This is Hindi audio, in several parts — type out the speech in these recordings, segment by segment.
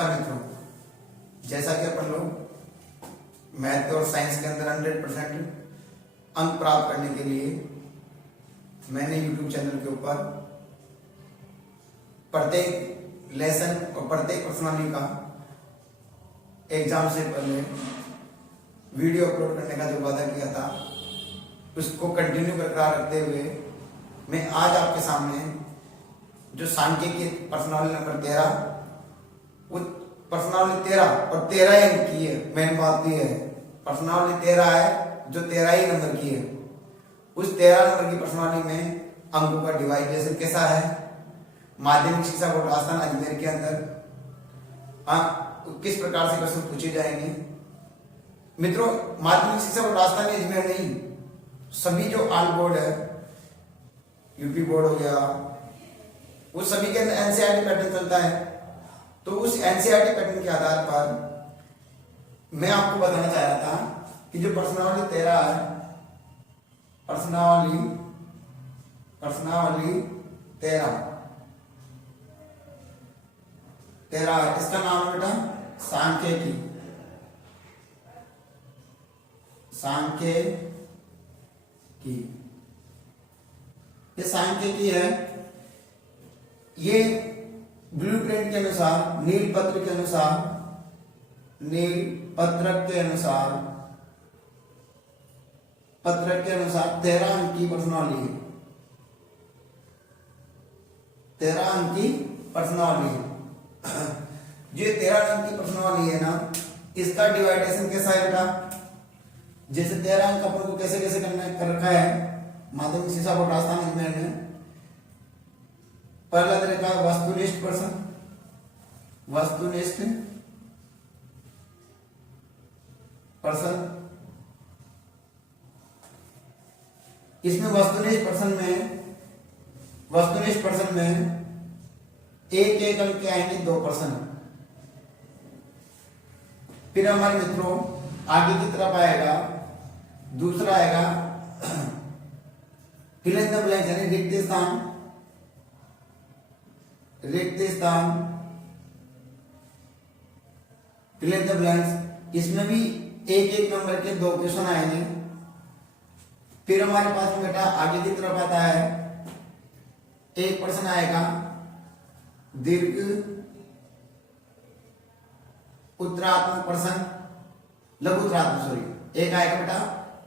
नमस्कार मित्रों, जैसा कि अपन लोग मैथ और साइंस के अंदर 100% अंक प्राप्त करने के लिए मैंने YouTube चैनल के ऊपर प्रत्येक लेसन और प्रत्येक प्रश्नावली का एग्जाम से पहले वीडियो अपलोड करने का जो वादा किया था उसको कंटिन्यू बरकरार रखते हुए मैं आज आपके सामने जो सांख्यिकी प्रश्नावली नंबर 13 वो प्रश्नावली 13 और 13 अंक की है। मेन बात ये है प्रश्नावली 13 है जो 13 ही नंबर की है। उस 13 नंबर की प्रश्नावली में अंकों का डिवाइडेशन कैसा है, माध्यमिक शिक्षा बोर्ड राजस्थान अजमेर के अंदर किस प्रकार से प्रश्न पूछे जाएंगे। मित्रों, माध्यमिक शिक्षा बोर्ड राजस्थान अजमेर नहीं, सभी जो ऑल बोर्ड है, यूपी बोर्ड हो गया, वो सभी के अंदर एनसीईआरटी पैटर्न चलता है। तो उस एनसीईआरटी पैटर्न के आधार पर मैं आपको बताना चाह रहा था कि जो प्रश्नावली 13 है, प्रश्नावली 13 है, इसका नाम है बेटा सांख्यिकी। ये सांख्यिकी है। ये ब्लूप्रिंट के अनुसार, नील पत्रक के अनुसार 13 अंक की प्रश्नावली है। 13 अंक की प्रश्नावली है। जो 13 अंक की प्रश्नावली है ना, इसका डिवाइडेशन कैसा है बेटा, जैसे 13 अंक अपन को कैसे कैसे करना कर रखा है माध्यमिक शिक्षा बोर्ड राजस्थान अजमेर में। पहला तरीका वस्तुनिष्ठ प्रश्न, इसमें वस्तुनिष्ठ प्रश्न में एक एक अंक के आएंगे 2 प्रश्न। फिर हमारे मित्रों आगे की तरफ आएगा, दूसरा आएगा फिल इन द ब्लैंक्स यानी रिक्त स्थान, फिल इन द ब्लैंक्स। इसमें भी एक एक नंबर के 2 क्वेश्चन आएंगे। फिर हमारे पास में बेटा आगे की तरफ आता है, एक प्रश्न आएगा दीर्घ उत्तरात्मक प्रश्न, लघु उत्तरात्मक, सॉरी, एक आएगा बेटा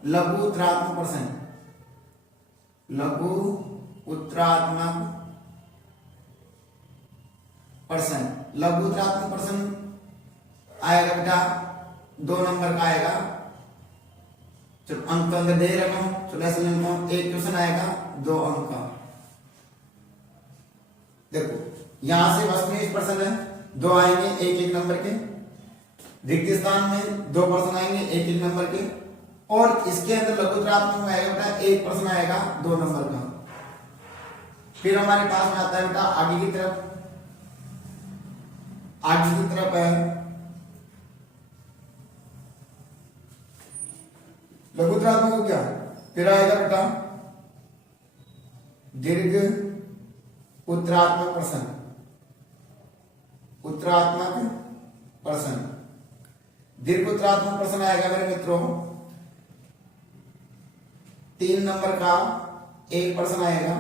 लघु उत्तरात्मक प्रश्न, लघु उत्तरात्मक प्रश्न आएगा बेटा 2 नंबर का आएगा। चलो अंक तो अंदर दे रखा हूं, चलो ऐसे लेता हूं, एक क्वेश्चन आएगा 2 अंक का। देखो यहां से वस्तुनिष्ठ प्रश्न है, 2 आएंगे एक एक नंबर के। रिक्त स्थान में 2 प्रश्न आएंगे एक एक नंबर के। और इसके अंदर लघु उत्तरात्मक में आएगा बेटा एक प्रश्न आएगा 2 नंबर का। फिर हमारे पास में आता है बेटा आगे की तरफ है लघु उत्तरात्मक हो गया। फिर आएगा बेटा दीर्घ उत्तरात्मक प्रश्न, दीर्घ उत्तरात्मक प्रश्न आएगा मेरे मित्रों 3 नंबर का एक प्रश्न आएगा।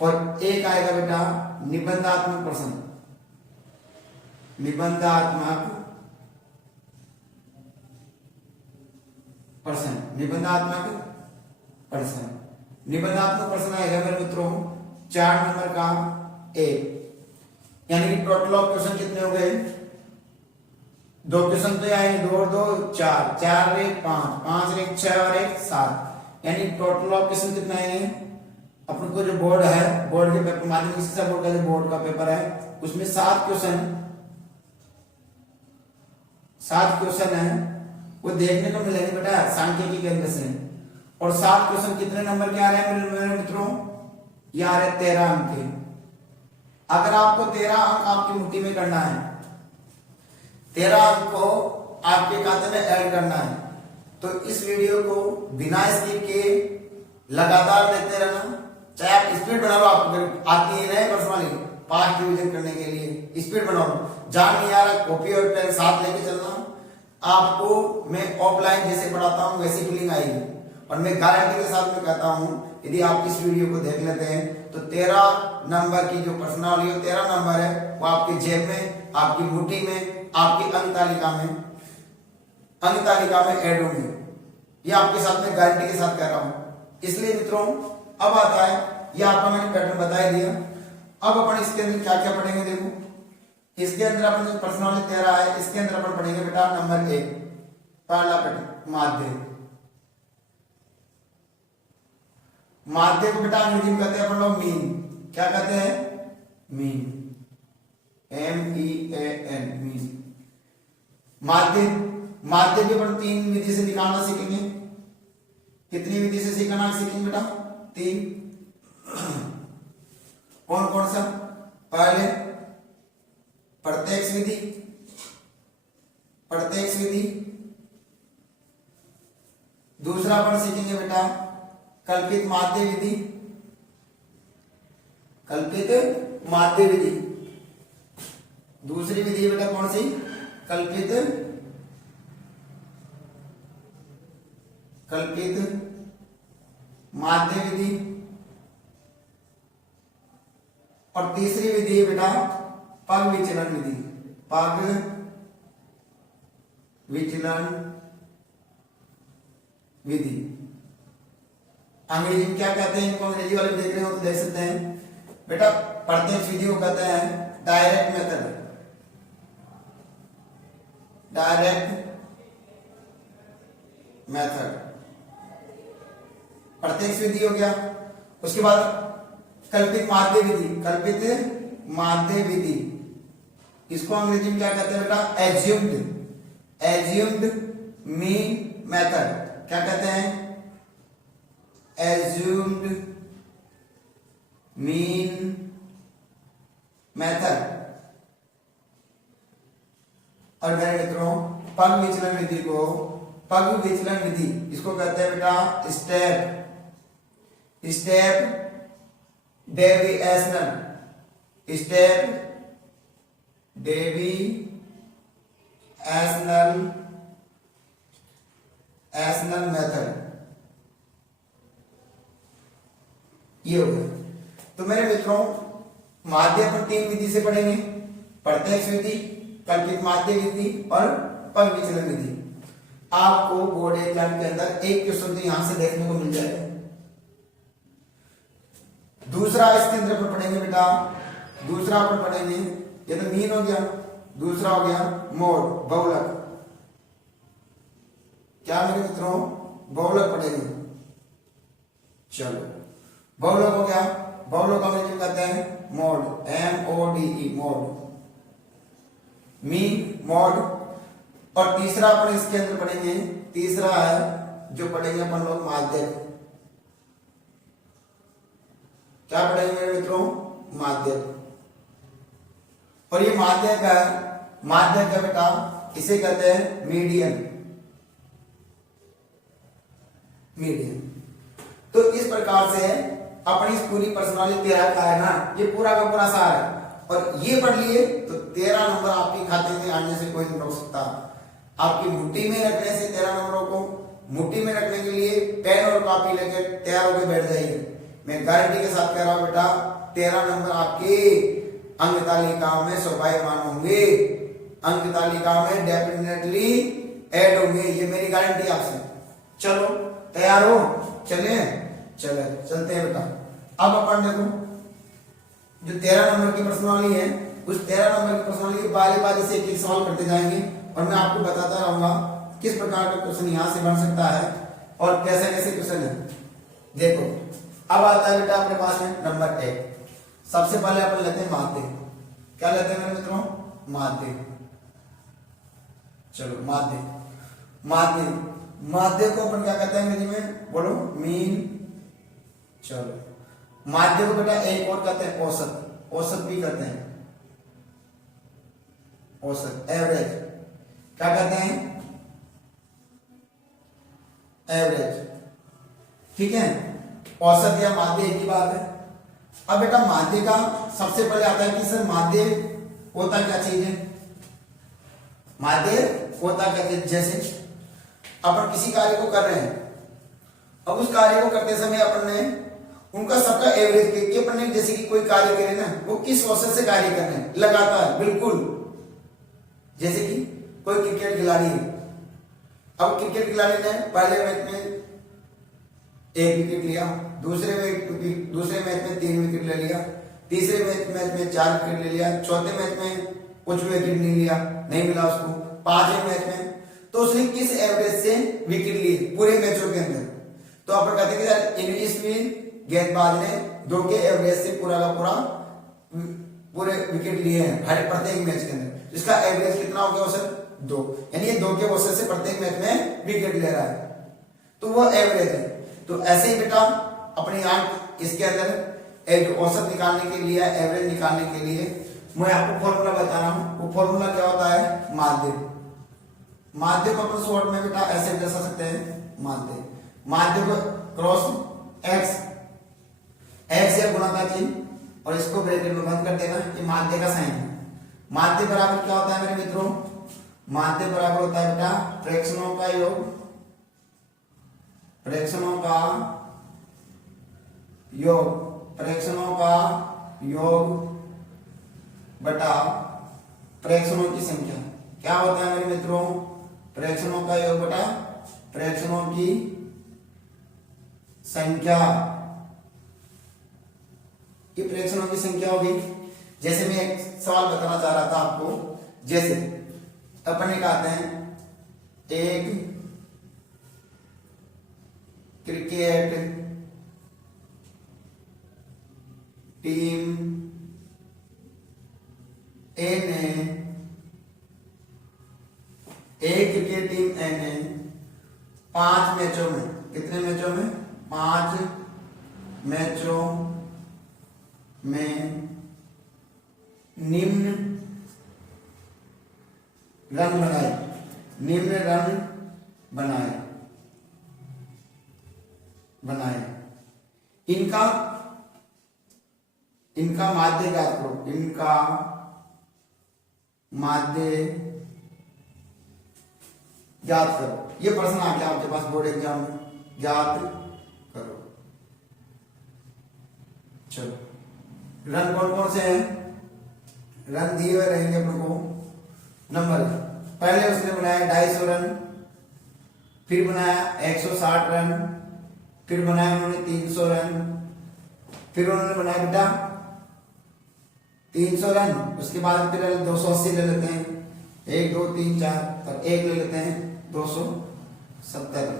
और एक आएगा बेटा निबंधात्मक प्रश्न, निबंधात्मक प्रश्न आएगा मेरे मित्रों 4 नंबर का एक। यानी कि टोटल ऑफ क्वेश्चन कितने हो गए, 2 क्वेश्चन तो आएंगे, 2 और 2 4, 4 और 1 5, 5 और 1 6 और 1 7। यानी टोटल ऑफ क्वेश्चन कितने आएंगे। अपन को जो बोर्ड है, बोर्ड के पेपर, माध्यमिक शिक्षा बोर्ड का जो बोर्ड का पेपर है, उसमें 7 क्वेश्चन है वो देखने को मिलेंगे बेटा सांख्यिकी के अंदर से। और 7 क्वेश्चन कितने नंबर के आ रहे हैं मेरे मित्रों, ये आ रहे 13 अंक के। अगर आपको 13 अंक आपकी मुट्ठी में करना है, 13 अंक को आपके खाते में ऐड करना है, तो इस वीडियो को बिना स्किप के लगातार देखते रहना। चाहे आप स्पीड बना लो, आपको आती है नए पर्सनली फास्ट रिवीजन करने के लिए। स्पीड बनाओ। जहां नहीं आ रहा कॉपी और पेन साथ लेके चलना। आपको मैं ऑफलाइन जैसे पढ़ाता हूँ वैसी फीलिंग आएगी। और मैं गारंटी के साथ में कहता हूँ यदि आप इस वीडियो को देख लेते हैं तो 13 नंबर की जो प्रश्नावली है 13 नंबर है वो आपके जेब में, आपकी मुट्ठी में, आपकी अंक तालिका में ऐड होंगे। ये आपके साथ में गारंटी के साथ कह रहा हूँ। इसलिए मित्रों अब आता है, ये आपका मैंने पैटर्न बता ही दिया। अब अपन इसके अंदर क्या क्या पढ़ेंगे देखो। इसके अंदर अपन जो प्रश्नावली 13 है इसके अंदर अपन पढ़ेंगे बेटा नंबर 1 पहला पैटर्न माध्य। माध्य को बेटा अंग्रेजी में कहते हैं अपन लोग मीन। क्या कहते हैं? Mean, MEAN, mean. माध्य भी अपन 3 विधि से निकालना सीखेंगे। कितनी विधि से सीखना सीखेंगे बेटा? 3। कौन कौन सा? पहले प्रत्यक्ष विधि, दूसरा अपन सीखेंगे बेटा कल्पित माध्य विधि। दूसरी विधि बेटा कौन सी? कल्पित माध्य विधि। और तीसरी विधि है बेटा पग विचलन विधि। अंग्रेजी में क्या कहते हैं? इनको अंग्रेजी वाले देख रहे हो तो देख सकते हैं बेटा। प्रत्यक्ष विधि को कहते हैं डायरेक्ट मेथड। प्रत्यक्ष विधि हो गया। उसके बाद कल्पित माध्य विधि, इसको अंग्रेजी में क्या कहते हैं बेटा? Assumed mean method. क्या कहते हैं? Assumed mean method. और मेरे मित्रों पग विचलन विधि इसको कहते हैं बेटा स्टेप डेविएशनल मेथड। ये हो गया। तो मेरे मित्रों माध्य अपन 3 विधि से पढ़ेंगे, प्रत्यक्ष विधि, कल्पित माध्य विधि और पग विचलन विधि। आपको बोर्ड एग्जाम के अंदर एक क्वेश्चन तो यहां से देखने को मिल जाएगा। दूसरा इसके अंदर पर पढ़ेंगे बेटा, दूसरा अपन पढ़ेंगे, ये तो मीन हो गया, दूसरा हो गया मोड, बहुलक। क्या मेरे मित्रों? बहुलक पढ़ेंगे। चलो बहुलक हो गया। बहुलक का मतलब कहते हैं mode, MODE, mode, mean, mode. और तीसरा अपन इसके अंदर पढ़ेंगे, तीसरा है जो पढ़ेंगे अपन लोग माध्यक। क्या पढ़ेंगे मेरे मित्रों? माध्यक। और ये माध्यक है बेटा, इसे कहते हैं मीडियन। तो इस प्रकार से अपनी इस पूरी पर्सनालिटी 13 का है ना, ये पूरा का पूरा सार है। और ये पढ़ लिए तो 13 नंबर आपके खाते में आने से कोई नहीं रोक सकता। आपकी मुट्ठी में रखने से 13 नंबरों को मुट्ठी में रखने के लिए पेन और कॉपी लेकर तैयार होकर बैठ जाइए। मैं गारंटी के साथ कह रहा हूं बेटा 13 नंबर आपके अंक तालिका में शोभायमान होंगे, अंक तालिका में डेफिनेटली ऐड होंगे। ये मेरी गारंटी आपसे। चलो तैयार हो? चलते हैं बेटा। अब अपन देखो जो 13 नंबर की प्रश्नावली है उस 13 नंबर की प्रश्नावली बारी से एक सवाल करते जाएंगे और मैं आपको बताता रहूंगा किस प्रकार का क्वेश्चन यहां से बन सकता है और कैसे कैसे क्वेश्चन है। देखो अब आता है बेटा अपने पास में नंबर 1। सबसे पहले अपन लेते हैं माध्य। क्या लेते हैं मेरे मित्रों? माध्य। चलो माध्य को अपन क्या कहते हैं अंग्रेजी में? बोलो मीन। चलो माध्य को बेटा एक और कहते हैं औसत भी कहते हैं, औसत, एवरेज। क्या कहते हैं? एवरेज। ठीक है, औसत या माध्य एक ही बात है। अब बेटा माध्य का सबसे पहले आता है कि सर माध्य होता क्या चीज है, माध्य होता क्या चीज। जैसे अपन किसी कार्य को कर रहे हैं, अब उस कार्य को करते समय अपन ने उनका सबका एवरेज कि अपन ने जैसे कि कोई कार्य करे ना, वो किस औसत से कार्य कर रहे हैं, लगातार बिल्कुल। जैसे कि कोई क्रिकेट खिलाड़ी है, अब क्रिकेट खिलाड़ी ने पहले मैच में 1 विकेट लिया, दूसरे मैच में 3 विकेट ले लिया, तीसरे मैच में 4 विकेट ले लिया, चौथे मैच में कुछ विकेट नहीं लिया, नहीं मिला उसको, 5वें मैच में तो उसने किस एवरेज से विकेट लिए पूरे मैचों के अंदर। तो अपन कहते हैं कि यार इसमें गेंदबाज ने 2 के एवरेज से पूरा का पूरा पूरे विकेट लिए हैं हर प्रत्येक मैच के अंदर, इसका एवरेज कितना हो गया औसत 2, यानी ये 2 के औसत से प्रत्येक मैच में विकेट ले रहा है, तो वो एवरेज है। तो ऐसे ही बेटा अपनी आंख इसके अंदर एक औसत निकालने के लिए, एवरेज निकालने के लिए मैं आपको फॉर्मूला बता रहा हूं। वो फॉर्मूला क्या होता है, माध्य। माध्य को अपन शॉर्ट में बेटा ऐसे दर्शा सकते हैं, माध्य को क्रॉस एक्स या गुणा का चिन्ह और इसको ब्रैकेट में बंद कर देना, ये माध्य का साइन है। माध्य बराबर क्या होता है मेरे मित्रों, माध्य बराबर होता है बेटा फ्रैक्शनों का योग, फ्रैक्शनों का योग बटा फ्रैक्शनों की संख्या। क्या होता है मेरे मित्रों, फ्रैक्शनों का योग बटा फ्रैक्शनों की संख्या। ये फ्रैक्शनों की संख्या होगी। जैसे मैं एक सवाल बताना चाह रहा था आपको, जैसे अपन कहते हैं एक क्रिकेट टीम ए ने, एक क्रिकेट टीम ए ने 5 मैचों में, कितने मैचों में, 5 मैचों में निम्न रन बनाए। इनका माध्य ज्ञात करो, इनका माध्य ज्ञात करो। ये प्रश्न आ गया आपके पास बोर्ड एग्जाम में, ज्ञात करो। चलो रन कौन कौन से हैं, रन दिए हुए रहेंगे अपन को नंबर। पहले उसने बनाया 250 रन, फिर बनाया 160 रन, फिर बनाया उन्होंने 300 रन, फिर उन्होंने बनाया बेटा 300 रन, उसके बाद फिर 280 ले लेते हैं, 1 2 3 4 और 1 ले लेते हैं 270 रन।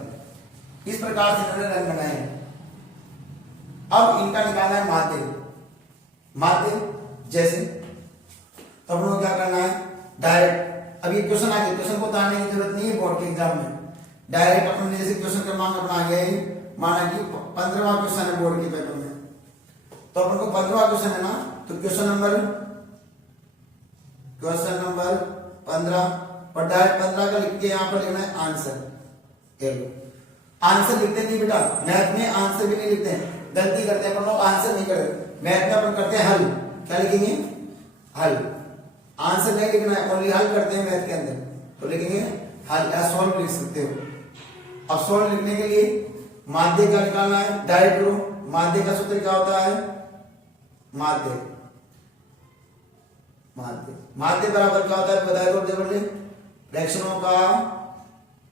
इस प्रकार से इन्होंने रन बनाए। अब इनका निकालना है माध्य। जैसे तो हम लोग क्या करना है, डायरेक्ट, अब ये क्वेश्चन आ गया, क्वेश्चन को उतारने की जरूरत नहीं है बोर्ड के एग्जाम में, डायरेक्ट अपन जैसे क्वेश्चन क्रमांक अपना आ गया, माना कि 15वां क्वेश्चन है बोर्ड के पेपर में, तो अपन को 15वां क्वेश्चन है ना, तो क्वेश्चन नंबर 15 और डायरेक्ट 15 का लिख के यहाँ पर लिखना है आंसर। आंसर लिखते नहीं बेटा, मैथ में आंसर भी नहीं लिखते हैं, गलती करते हैं अपन लोग, आंसर नहीं करते। मैथ में अपन करते हैं हल, क्या लिखेंगे, हल। आंसर नहीं लिखना है, ओनली हल करते हैं मैथ के अंदर, तो लिखेंगे हल या सॉल्व लिख सकते हो। अब सॉल्व लिखने के लिए माध्य का निकालना है, डायरेक्ट करो। माध्य का सूत्र क्या होता है, माध्य बराबर क्या होता है बताया तो जरूर, फ्रैक्शनों का,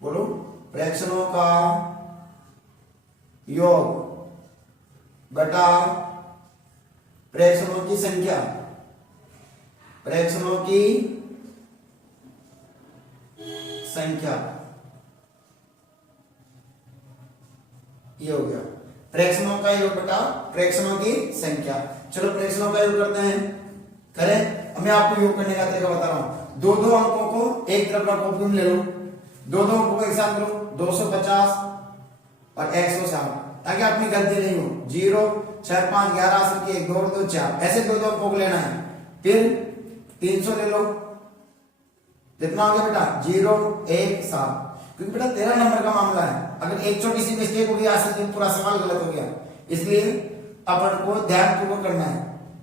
बोलो, फ्रैक्शनों का योग बटा फ्रैक्शनों की संख्या, फ्रैक्शनों की संख्या, ये हो गया फ्रैक्शनों का योग बटा फ्रैक्शनों की संख्या। चलो फ्रैक्शनों का योग करते हैं, करें। मैं आपको योग करने का तरीका बता रहा हूं। 2 अंकों को एक तरफ रखो, तुम ले लो, 2 अंकों को एक साथ करो, 250 और 160, ताकि अपनी गलती नहीं हो। 0 6 5 11 से 1 2 2 4, ऐसे 2 अंकों को लेना है। फिर 300 ले लो, कितना हो गया बेटा 0 1 7, क्योंकि बेटा 13 नंबर का मामला है, अगर एक छोटी सी मिस्टेक होगी आ सकती है, पूरा सवाल गलत हो गया, इसलिए अपन को ध्यानपूर्वक करना है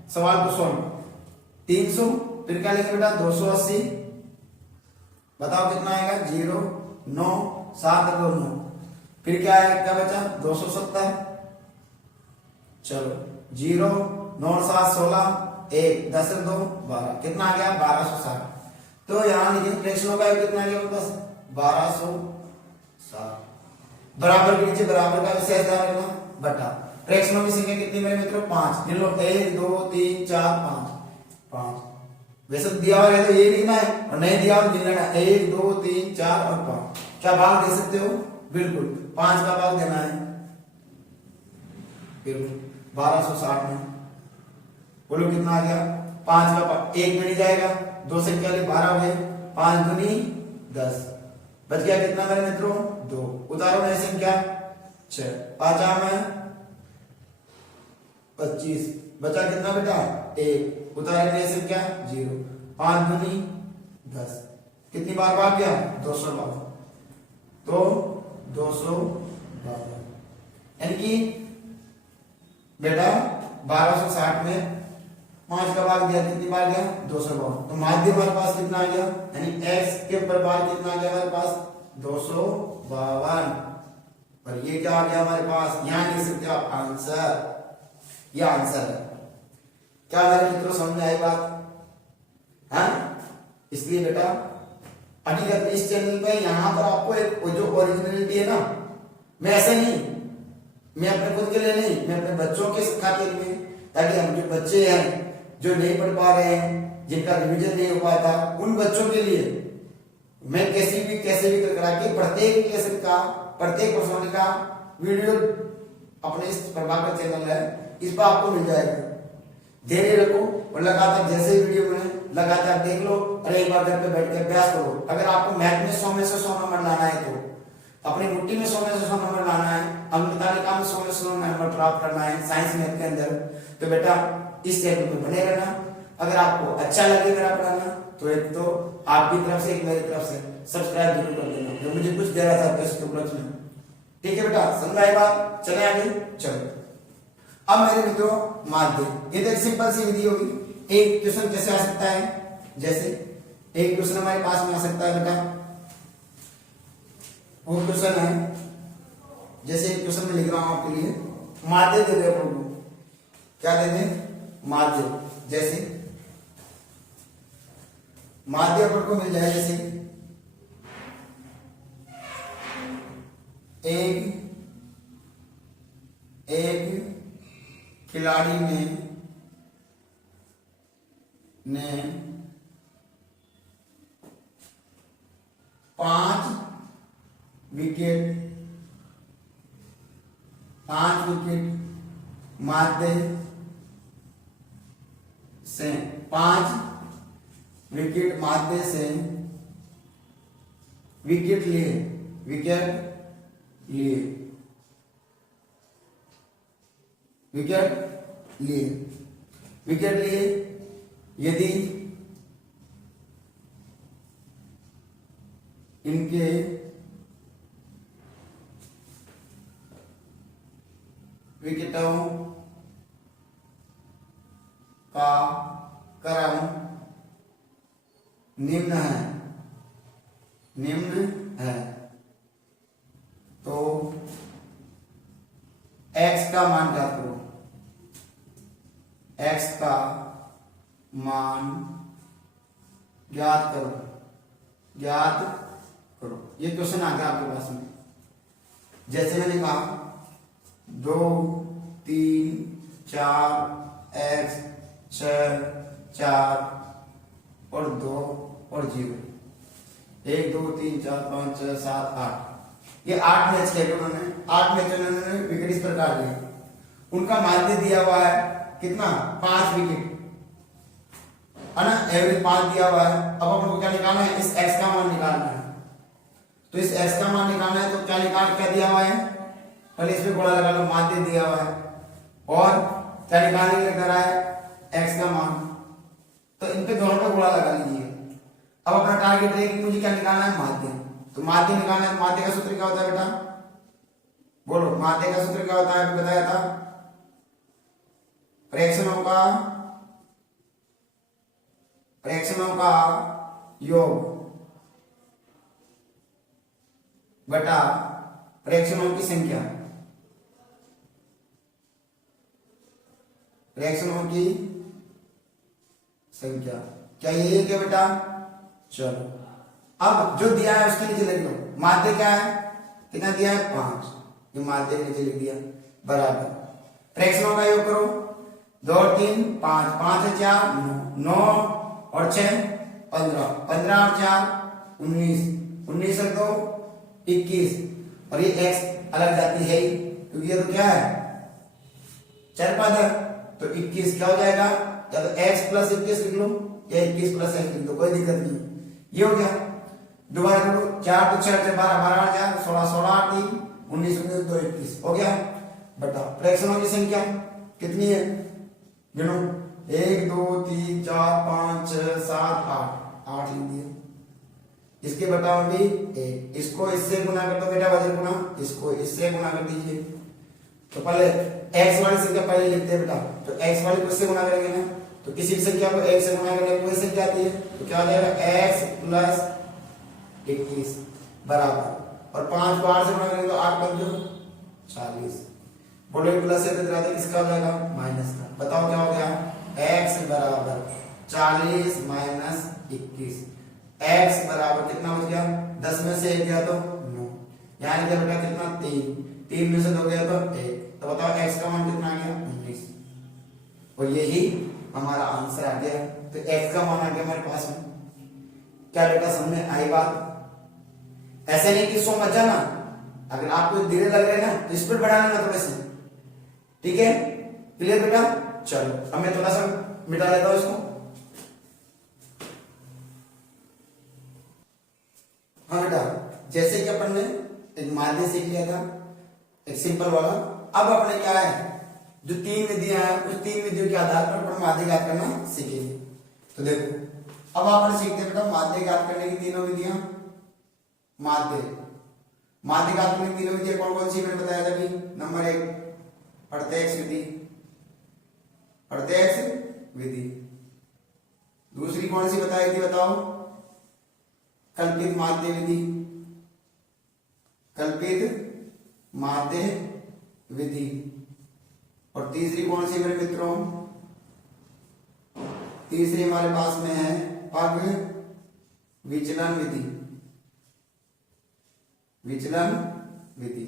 सवाल को सॉल्व। 300 फिर क्या लिखेंगे बेटा 280, बताओ कितना आएगा 0 9 7 2 9, फिर क्या है क्या बचा 270, चलो 0 9 7 16 1 10 2 12, कितना आ गया 1260। तो यहाँ लिखिए फ्रैक्शनों का योग कितना आ गया बस 1260, बराबर के नीचे बराबर का विशेष ध्यान रखना बटा। फ्रैक्शनों की संख्या कितनी मेरे मित्रों 5, गिन लो 1 2 3 4 5 5, वैसे दिया हुआ है तो ये लिखना है और नहीं दिया हुआ गिन लेना 1 2 3 4 और 5। क्या भाग दे सकते हो, बिल्कुल 5 का भाग देना है, बिल्कुल 1260 में। बोलो कितना आ गया 5 का 1 में नहीं जाएगा, 2 से क्या 12 हो गए, 5 दूनी 10, बच गया कितना मेरे मित्रों 2, उतारो नई संख्या 6, 5 में 25, बचा कितना बेटा 1, उतारे नई संख्या 0, 5 दूनी 10, कितनी बार भाग गया 200 बार, तो 212, यानी कि बेटा 1260 में 5 का भाग दिया, कितनी बार गया 252, तो माध्य हमारे पास कितना आ गया, यानी x के ऊपर बार कितना आ गया हमारे पास 252, और ये क्या आ गया हमारे पास, यहां लिख सकते हो आप आंसर, ये आंसर है। क्या मेरे मित्रों समझ में आई बात है? इसलिए बेटा अधिकतर इस चैनल पे यहाँ पर आपको एक जो ओरिजिनलिटी है ना, मैं ऐसे नहीं, मैं अपने खुद के लिए नहीं, मैं अपने बच्चों के खातिर में, ताकि हम जो बच्चे हैं जो नहीं पढ़ पा रहे हैं, जिनका रिवीजन नहीं हो पाता, उन बच्चों के लिए मैं कैसे भी करा के प्रत्येक लेसन का, प्रत्येक प्रश्न का वीडियो अपने इस प्रभाकर चैनल है, इस पर आपको मिल जाएगा। धैर्य रखो और लगातार जैसे वीडियो बने लगातार देख लो, और एक बार घर पे बैठ के अभ्यास करो। अगर आपको मैथ में 100 में से 100 नंबर लाना है, तो अपनी मुट्ठी में 100 में से 100 नंबर लाना है, अंक तालिका में 100 में से 100 नंबर प्राप्त करना है साइंस मैथ के अंदर, तो बेटा इस चैनल पे बने रहना। अगर आपको अच्छा लगे मेरा पढ़ाना, तो एक तो आपकी तरफ से एक मेरी तरफ से सब्सक्राइब जरूर कर देना, जो मुझे कुछ दे रहा था बेस्ट उपलब्ध में। ठीक है बेटा, समझ आई बात? चले आगे, चलो। अब मेरे मित्रों माध्य, ये तो एक सिंपल सी विधि होगी। एक क्वेश्चन कैसे आ सकता है, जैसे एक क्वेश्चन हमारे पास में आ सकता है बेटा, वो क्वेश्चन है, जैसे एक क्वेश्चन में लिख रहा हूं आपके लिए, माध्य दे दे प्रभु, क्या दे दे माध्य, जैसे माध्य अपन को मिल जाए, जैसे एक खिलाड़ी ने 5 विकेट माध्य से 5 विकेट माध्य से विकेट लिए यदि इनके विकेटों का क्रम निम्न है, तो x का मान ज्ञात करो, x का मान ज्ञात करो। ये क्वेश्चन आ गया आपके पास में, जैसे मैंने कहा 2 3 4 x 6 4 और 2 और 0, 1 2 3 4 5 6 7 8, ये 8 मैच खेले उन्होंने, 8 मैच उन्होंने विकेट इस प्रकार लिए, उनका माध्य दिया हुआ है कितना 5 विकेट है ना, एवरेज 5 दिया हुआ है। अब अपन को क्या निकालना है, इस x का मान निकालना है, तो इस x का मान निकालना है, तो क्या दिया हुआ है, पहले इसमें गोला लगा लो, माध्य दिया हुआ है, और क्या निकालने के लिए कर रहा है x का मान, तो इन पे दोनों पे गोला लगा लीजिए। अब अपना टारगेट है कि मुझे क्या निकालना है माध्य, तो माध्य निकालना है। माध्य का सूत्र क्या होता है बेटा, बोलो माध्य का सूत्र क्या होता है, बताया था, फ्रैक्शनों का फ्रैक्शनों का योग बटा फ्रैक्शनों की संख्या, फ्रैक्शनों की संख्या। क्या ये है क्या बेटा? चलो अब जो दिया है उसके नीचे लिख लो। माध्य क्या है, कितना दिया है? 5। ये माध्य के नीचे लिख दिया बराबर। फ्रैक्शनों का योग करो, 2 और 3 5, 5 है 4 9 और 6 15, 15 और 4 19, 19 और 2 21, और ये x अलग जाती है ही, क्योंकि ये तो क्या है चर पद है, तो 21 क्या हो जाएगा? या तो x प्लस 21 लिख लो या 21 प्लस x लिख दो, कोई दिक्कत नहीं। ये हो गया। दोबारा करो, 4 तो 6 12 12 4 16 16 3 19 19 2 21 हो गया बटा फ्रैक्शनों की संख्या कितनी है? गिनो, 1 2 3 4 5 6 7 8, 8 लिख दिए। इसके बटा में भी 1, इसको इससे गुना कर दो बेटा, वजन गुना, इसको इससे गुना कर दीजिए। तो पहले x वाली संख्या पहले लिखते हैं बेटा, तो x वाली को इससे गुना करेंगे ना, तो किसी भी संख्या को 1 से गुना करेंगे वही संख्या आती है, तो क्या हो जाएगा? x प्लस 21 बराबर, और 5 को 8 से गुना करेंगे तो 8 5 40। बोलो प्लस से तो किसका हो जाएगा? माइनस का। बताओ क्या हो गया? x बराबर 40 माइनस 21, x बराबर कितना बच गया? 10 में से 1 गया तो 9, यहाँ लिखा बेटा कितना? 3 में से 2 गया तो 1, तो बताओ x का मान कितना आ गया? 19, और यही हमारा आंसर आ गया। तो x का मान आ गया हमारे पास में। क्या बेटा समझ में आई बात? ऐसे नहीं कि 100 मत जाना, अगर आपको धीरे लग रहे ना तो स्पीड बढ़ा लेना थोड़े से, ठीक है? क्लियर बेटा? चलो अब मैं थोड़ा सा मिटा लेता हूं इसको। हाँ बेटा, जैसे कि अपन ने एक माध्य सीख लिया था, एक सिंपल वाला। अब अपने क्या है, जो 3 विधियां हैं उस 3 विधियों के आधार पर अपन माध्य ज्ञात करना सीखेंगे। तो देखो अब अपन सीखते हैं बेटा माध्य ज्ञात करने की तीनों विधियां। माध्य ज्ञात करने की तीनों विधियां कौन कौन सी मैंने बताया था कि नंबर 1 प्रत्यक्ष विधि, प्रत्यक्ष विधि। दूसरी कौन सी बताई थी बताओ? कल्पित माध्य विधि, कल्पित माध्य विधि। और तीसरी कौन सी मेरे मित्रों? तीसरी हमारे पास में है पग विचलन विधि, विचलन विधि।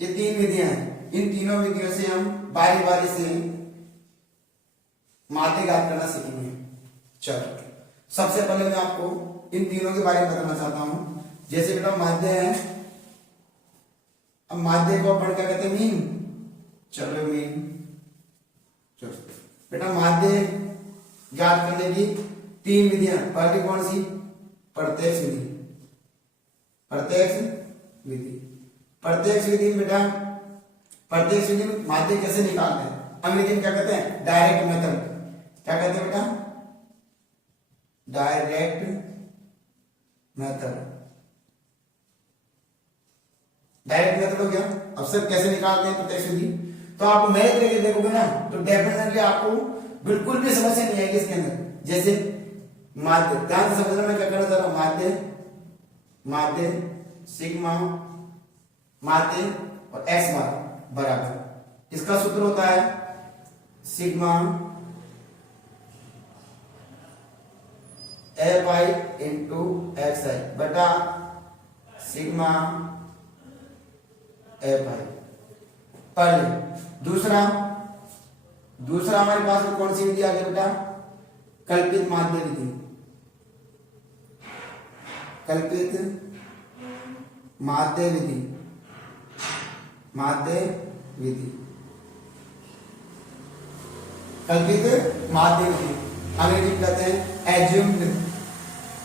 ये 3 विधियां हैं। इन तीनों विधियों से हम बारी बारी से माध्य ज्ञात करना सीखेंगे। चलो सबसे पहले मैं आपको इन तीनों के बारे में बताना चाहता हूं। जैसे बेटा माध्य है, अब माध्य को अपन क्या कहते हैं? मीन। चलो मीन। चलो बेटा माध्य ज्ञात करने की 3 विधियां। पहली कौन सी? प्रत्यक्ष विधि, प्रत्यक्ष विधि। प्रत्यक्ष विधि में बेटा, प्रत्यक्ष विधि में माध्य कैसे निकालते हैं? अंग्रेजी में क्या कहते हैं? Direct method. क्या कहते हैं बेटा? Direct method. डायरेक्ट मेथड हो गया। अब सब कैसे निकालते हैं प्रत्यक्ष विधि? तो आप मेरे तरीके देखोगे ना तो डेफिनेटली आपको बिल्कुल भी समस्या नहीं आएगी इसके अंदर। जैसे माध्य, ध्यान से समझना मैं क्या करना चाह रहा हूं। माध्य, माध्य सिग्मा माध्य और x बार बराबर, इसका सूत्र होता है sigma F I into X I बटा सिग्मा एफ आई। पहले दूसरा हमारे पास में कौन सी विधि आ गई बेटा? कल्पित माध्य विधि, कल्पित माध्य विधि, माध्य विधि, कल्पित माध्य विधि। अंग्रेजी में कहते हैं एज्यूम्ड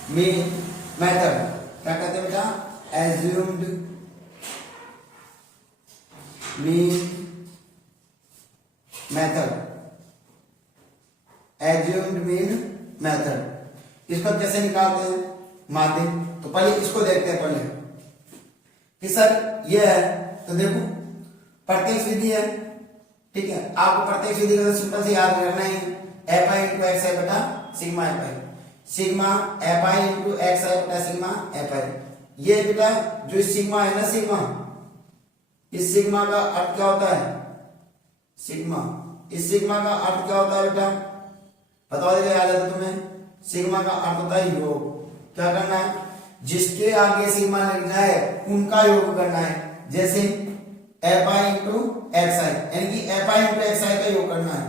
मीन मेथड। क्या कहते हैं बेटा? Assumed mean method, assumed mean method. इसको कैसे निकालते हैं माध्य? तो पहले इसको देखते हैं पहले कि सर ये है, तो देखो प्रत्यक्ष विधि है, ठीक है? आपको प्रत्यक्ष विधि का सिंपल से याद रखना है F I into X I बटा sigma F I, sigma F I into X I बटा सिग्मा एफ आई। ये बेटा जो सिग्मा है ना, सिग्मा, इस सिग्मा का अर्थ क्या होता है, सिग्मा, इस सिग्मा का अर्थ क्या होता है बेटा, बता देगा, याद है तुम्हें, सिग्मा का अर्थ होता है योग। क्या करना है, जिसके आगे सिग्मा लग जाए उनका योग करना है। जैसे F I into X I, यानी कि एफ आई इंटू एक्स आई का योग करना है,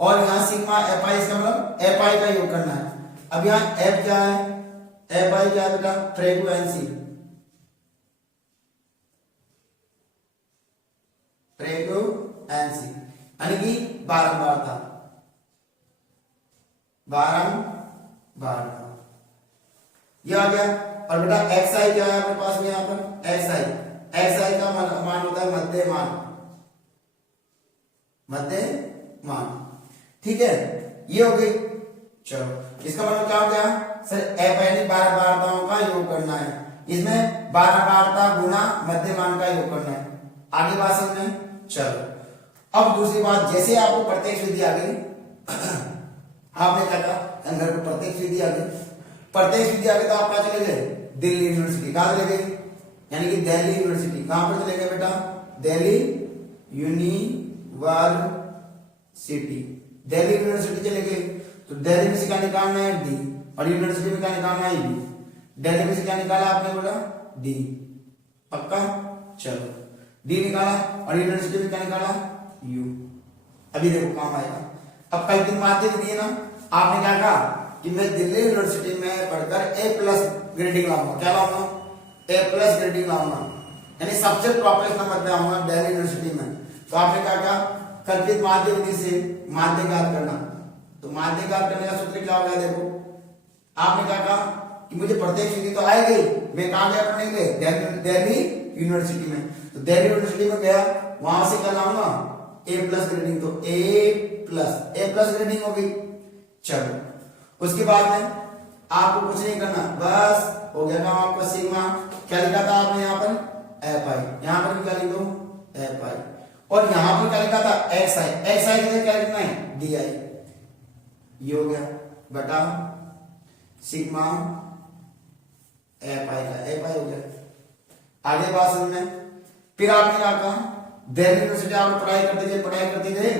और यहाँ सिग्मा एफ आई, इसका मतलब एफ आई का योग करना है। अब यहाँ एफ क्या है, एफ आई क्या है बेटा, फ्रीक्वेंसी, फ्रीक्वेंसी यानी कि बारंबारता, बारंबारता, ये आ गया। और बेटा एक्स आई क्या है अपने पास में, यहाँ पर एक्स आई, एक्स आई का मान होता है मध्यमान, मध्यमान, ठीक है, ये हो गई। चलो इसका मतलब क्या हो गया सर, एफ यानी बारंबारताओं का योग करना है, इसमें बारंबारता गुना मध्यमान का योग करना है। आगे बात समझ में। चलो अब दूसरी बात, जैसे आपको प्रत्यक्ष विधि आ गई, आपने क्या कहा, घर को प्रत्यक्ष विधि आ गई, प्रत्यक्ष विधि आ गई तो आप कहाँ चले गए, दिल्ली यूनिवर्सिटी, कहाँ चले गए, यानी कि दिल्ली यूनिवर्सिटी, कहां पर चले गए बेटा, दिल्ली यूनिवर्सिटी, दिल्ली यूनिवर्सिटी चले गए। तो दिल्ली में से क्या निकालना है, डी, और यूनिवर्सिटी में क्या निकालना है, यू। दिल्ली में से क्या निकाला आपने, बोला डी, पक्का। चलो डी निकाला, और यूनिवर्सिटी में क्या निकाला, यू। अभी देखो काम आएगा। अब कल दिन माध्य विधि है ना, आपने क्या कहा कि मैं दिल्ली यूनिवर्सिटी में पढ़कर ए प्लस ग्रेडिंग लाऊंगा, क्या लाऊंगा, ए प्लस ग्रेडिंग लाऊंगा, यानी सबसे टॉपेस्ट नंबर पे आऊंगा दिल्ली यूनिवर्सिटी में। तो आपने क्या कहा, कल्पित माध्य विधि से माध्य ज्ञात करना। तो माध्य ज्ञात करने का सूत्र क्या हो गया, देखो आपने क्या कहा कि मुझे प्रत्यक्ष विधि तो आएगी, मैं कहां गया पढ़ने के लिए, दिल्ली यूनिवर्सिटी में। तो दिल्ली यूनिवर्सिटी में गया, वहां से क्या लाऊंगा, ए प्लस ग्रेडिंग, तो ए प्लस ग्रेडिंग हो गई। चलो उसके बाद में आपको कुछ नहीं करना, बस हो गया काम आपका। सिग्मा क्या लिखा था आपने यहाँ पर, एफ आई, यहाँ पर भी क्या लिख दो, एफ आई, और यहाँ पर क्या लिखा था, एक्स आई, एक्स आई की क्या लिखना है, डी आई। ये हो गया बटा सिग्मा एफ आई का, एफ आई हो गया। आगे बात समझ में। फिर आपने क्या कहा, दिल्ली यूनिवर्सिटी आप पढ़ाई करते गए।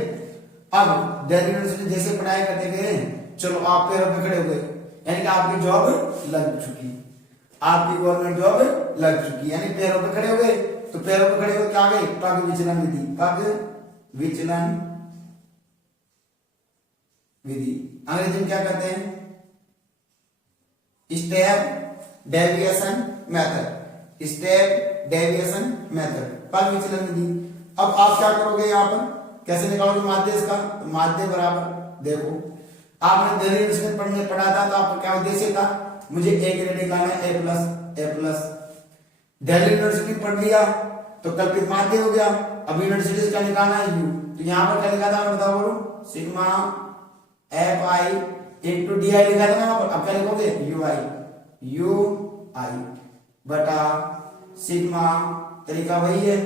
अब दिल्ली यूनिवर्सिटी जैसे पढ़ाई करते गए, चलो आप पैरों पे खड़े हो गए, यानी कि आपकी जॉब लग चुकी, आपकी गवर्नमेंट जॉब लग चुकी, यानी पैरों पे खड़े हो गए। तो पैरों पे खड़े होकर क्या गए, पग विचलन विधि, पग विचलन विधि, अंग्रेजी में क्या कहते हैं, step deviation method, step deviation method, पग विचलन विधि। अब आप क्या करोगे, यहाँ पर कैसे निकालोगे माध्य इसका, तो माध्य बराबर, देखो आपने दिल्ली यूनिवर्सिटी में पढ़ा था, तो आपका क्या उद्देश्य था, मुझे ए ग्रेड निकालना है, ए प्लस। दिल्ली यूनिवर्सिटी पढ़ लिया तो कल्पित माध्य हो गया। अब यूनिवर्सिटी से क्या निकालना है, यू। तो यहाँ पर क्या लिखा था, बताओ बोलो, sigma F I into D आई लिखा था ना वहां पर। अब क्या लिखोगे, यू आई बटा सिग्मा, तरीका वही है,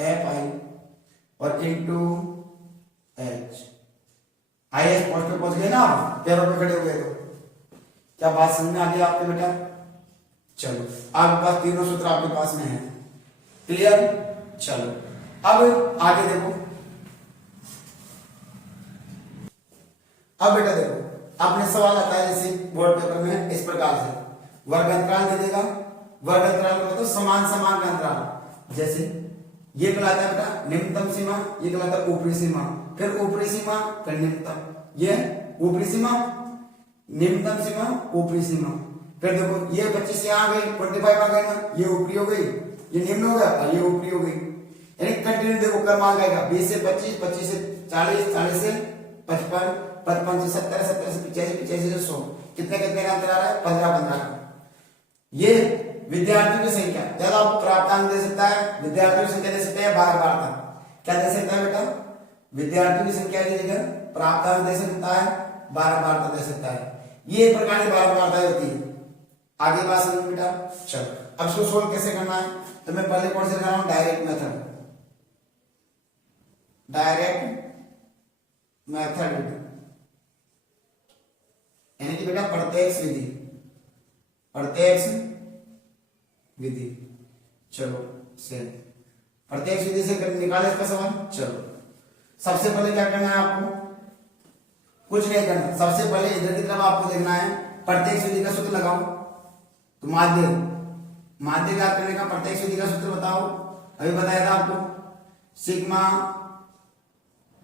एफ आई और इंटू एच। हाईएस्ट पोस्ट पे पहुंच गए ना, पैरों पे खड़े हो गए। तो क्या बात समझ में आ गई आपके बेटा। चलो आपके पास तीनों सूत्र आपके पास में है, क्लियर। चलो अब आगे देखो, अब बेटा देखो आपने सवाल आता है जैसे बोर्ड पेपर में इस प्रकार से, वर्ग अंतराल दे देगा, वर्ग अंतराल को तो समान का अंतराल, जैसे ये कहलाता है बेटा निम्नतम सीमा, ये कहलाता है ऊपरी सीमा, फिर ऊपरी सीमा फिर निम्नतम, ये ऊपरी सीमा निम्नतम सीमा ऊपरी सीमा। फिर देखो ये 25 यहाँ आ गई, 25 आ गई ना, ये ऊपरी हो गई, ये निम्न हो गया और ये ऊपरी हो गई, यानी कंटिन्यू देखो क्रम आ जाएगा, 20 से 25, 25 से 40, 40 से 55, 55 से 70, 70 से 85, 85 से 100, कितने कितने का अंतर आ रहा है, 15 का। ये विद्यार्थियों की संख्या, ज्यादा आपको प्राप्तांक दे सकता है, विद्यार्थियों की संख्या दे सकता है 12 तक। क्या दे सकता है बेटा, विद्यार्थियों की संख्या की जगह प्राप्तांक दे सकता है 12 तक दे सकता है। ये एक प्रकार की 12 होती है। आगे बात समझ बेटा। चलो अब इसको सोल्व कैसे करना है, तो मैं पहले कौन से लगा रहा हूं, डायरेक्ट मेथड, डायरेक्ट मेथड। यानी कि बेटा प्रत्यक्ष विधि, प्रत्यक्ष विधि। चलो से प्रत्यक्ष विधि से निकाले इसका सवाल। चलो सबसे पहले क्या करना है आपको, कुछ नहीं करना, सबसे पहले इधर की तरफ आपको देखना है, प्रत्यक्ष विधि का सूत्र लगाओ। तो माध्य, माध्य ज्ञात करने का प्रत्यक्ष विधि का सूत्र बताओ। अभी बताया था आपको, सिग्मा,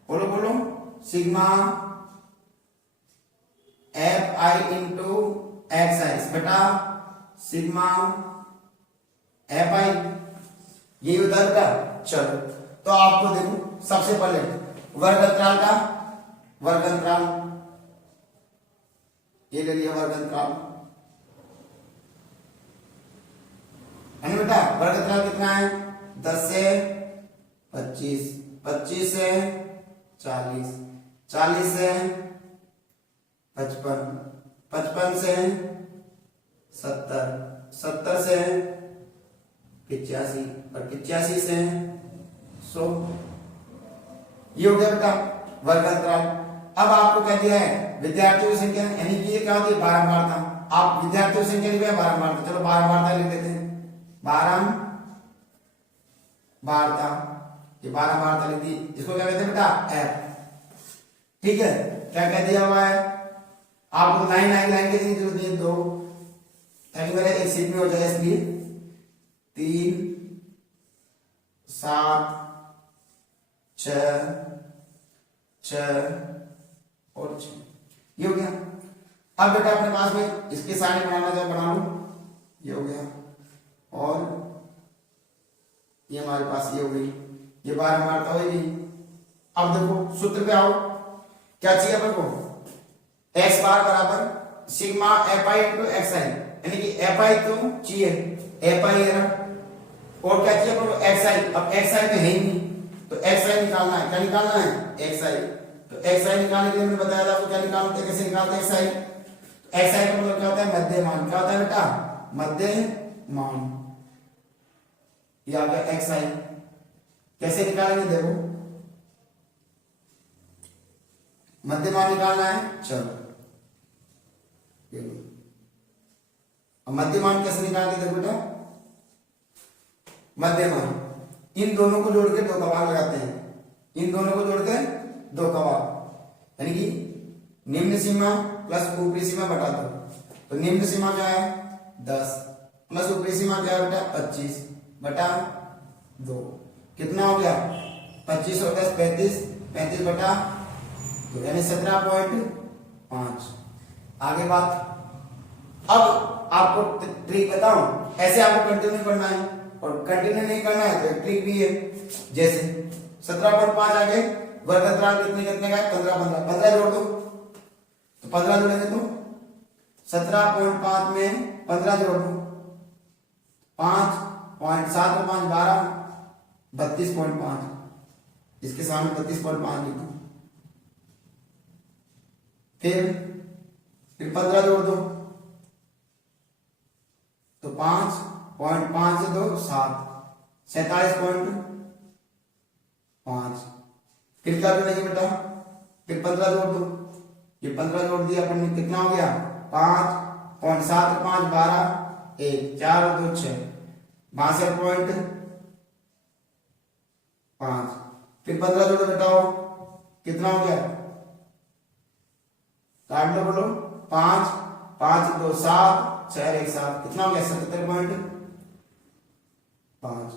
बोलो बोलो, sigma F I into X I बेटा, सिग्मा एफ आई, ये होता है बेटा। चलो तो आपको देखो सबसे पहले वर्ग अंतराल का, वर्ग अंतराल ये ले लिया, वर्ग अंतराल है ना बेटा। वर्ग अंतराल कितना है, 10 से 25, 25 से 40, 40 से 55, 55 से 70, 70 से 85 और 85 से 100। ये हो गया बेटा वर्ग अंतराल। अब आपको कह दिया है विद्यार्थियों की संख्या, यानी कि ये क्या होती है, बारंबारता। आप विद्यार्थियों की संख्या लिखा है बारंबारता, चलो बारंबारता लिख देते हैं, बारंबारता, ये बारंबारता लिख दी। इसको क्या कहते हैं बेटा, एफ। ठीक है, क्या कह दिया हुआ है आपको, लाइन लाइन लाइन की जरूरत नहीं है, 2 ताकि मेरा एक सीट में हो जाए, इसलिए 3 7 6 6 और 6, ये हो गया। अब बेटा अपने पास में इसके साइड बनाना चाहे बना लो, ये हो गया। और ये हमारे पास ये हो गई, ये बारंबारता हो गई। अब देखो सूत्र पे आओ, क्या चाहिए अपन को, एक्स बार बराबर sigma F I into X I, यानी कि एफ आई तो चाहिए, एफ आई है ना, और क्या चाहिए अपन को, एक्स आई। अब एक्स आई तो है ही नहीं, तो एक्स आई निकालना है। क्या निकालना है, एक्स आई। तो एक्स आई निकालने के लिए मैंने बताया था आपको क्या निकालते हैं, कैसे निकालते हैं एक्स आई। एक्स आई का मतलब क्या होता है, मध्यमान। क्या होता है बेटा, मध्यमान। ये आ गया एक्स आई। कैसे निकालेंगे देखो, मध्यमान निकालना है। चलो अब मध्यमान कैसे निकालते देखो बेटा, मध्यमान इन दोनों को जोड़ के 2 कबाब लगाते हैं, इन दोनों को जोड़ के 2 कबाब, यानी कि निम्न सीमा प्लस ऊपरी सीमा बटा 2। तो निम्न सीमा क्या है 10 प्लस ऊपरी सीमा क्या है बेटा 25 बटा 2, कितना हो गया 25 और 10 35, 35 बटा 2 यानी 17.5। आगे बात, अब आपको ट्रिक बताऊं, ऐसे आपको कंटिन्यू करना है और कंटिन्यू नहीं करना है तो ट्रिक भी है। जैसे 17.5 आ गए, वर्ग अंतराल कितने कितने का है 15 15, 15 जोड़ दो तो 15 जोड़ेंगे तो 17.5 में 15 जोड़ दो 5.7 और 5 12, 32.5, इसके सामने 32.5 लिखो। फिर 15 जोड़ दो तो 5.5 से 2 7, 47.5। फिर क्या जोड़ेंगे बेटा, फिर 15 जोड़ दो, ये 15 जोड़ दिया अपन ने, कितना हो गया 5.7 और 5 12, 1 4 और 2 6, 62.5। फिर 15 जोड़ो बेटाओ, कितना हो गया काट लो बोलो, 5 5 2 7 4 1 7, कितना हो गया 77.5।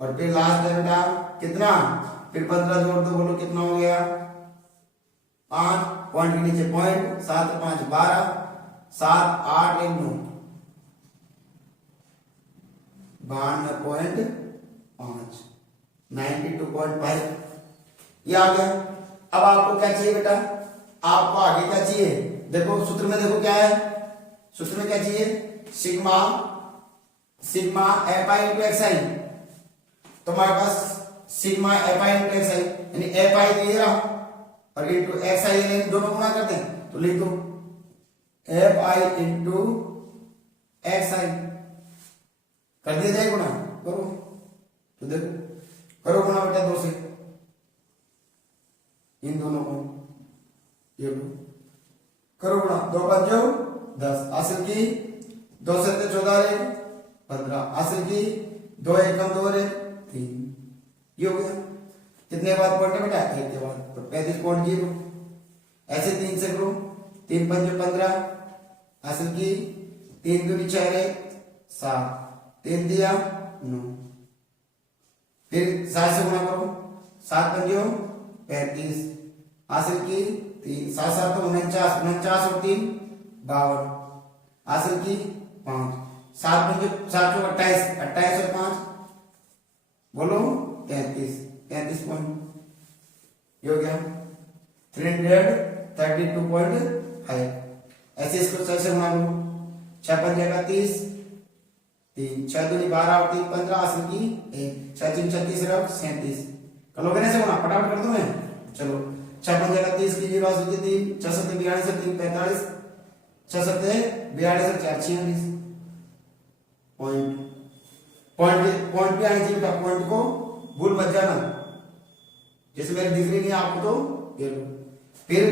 और फिर लास्ट है बेटा कितना, फिर 15 जोड़ दो बोलो कितना हो गया 5 पॉइंट के नीचे पॉइंट 7 5 12, 7 8 1 9, 92.5, 92.5 ये आ गया। अब आपको क्या चाहिए बेटा, आपको आगे क्या चाहिए, देखो सूत्र में देखो क्या है, सूत्र में क्या चाहिए sigma sigma F I into X I. तो हमारे पास sigma F I into X I यानी एफ आई दिया और इंटू एक्स आई दोनों गुणा करते हैं, तो लिख दो एफ आई इंटू एक्स आई, कर दिया जाए गुणा, करो तो देखो करो गुणा बेटा 2 से इन दोनों को, ये करो गुणा, 2 पंजो 10, हासिल की 2 सत्ते 14 रे 15, हासिल की 2 एकम 2 रे 3, ये हो गया। कितने बाद पॉइंट है बेटा, एक के बाद, तो 35.0। ऐसे 3 से करो, 3 पंजे 15, हासिल की 3 दूनी 6 रे 7, 3 दिया 9, फिर 7 से गुणा करो, 7 पंजो 35, हासिल की 3, 7 7 तो 49, 49 और 3 52, हासिल की 5, 7 पंजे 7 चौक 28, 28 और 5 बोलो 33, 33 पॉइंट, ये हो गया 332.5। ऐसे इसको 6 से गुणा करो, 6 पंजे 31, 3 6 दूनी 12 और 3 15, हासिल की 1, 6 3 36 रख 37, कलोगे ना से गुणा, फटाफट कर दूं मैं, चलो 6 पंजे 31 की 0, हासिल की 3, 6 सत्ते 42 से 3 45, 6 सत्ते 42 से 4 46 पॉइंट। पॉइंट पे आनी चाहिए बेटा, पॉइंट को भूल मत जाना, जैसे मेरी दिख रही नहीं आपको तो ये लो। फिर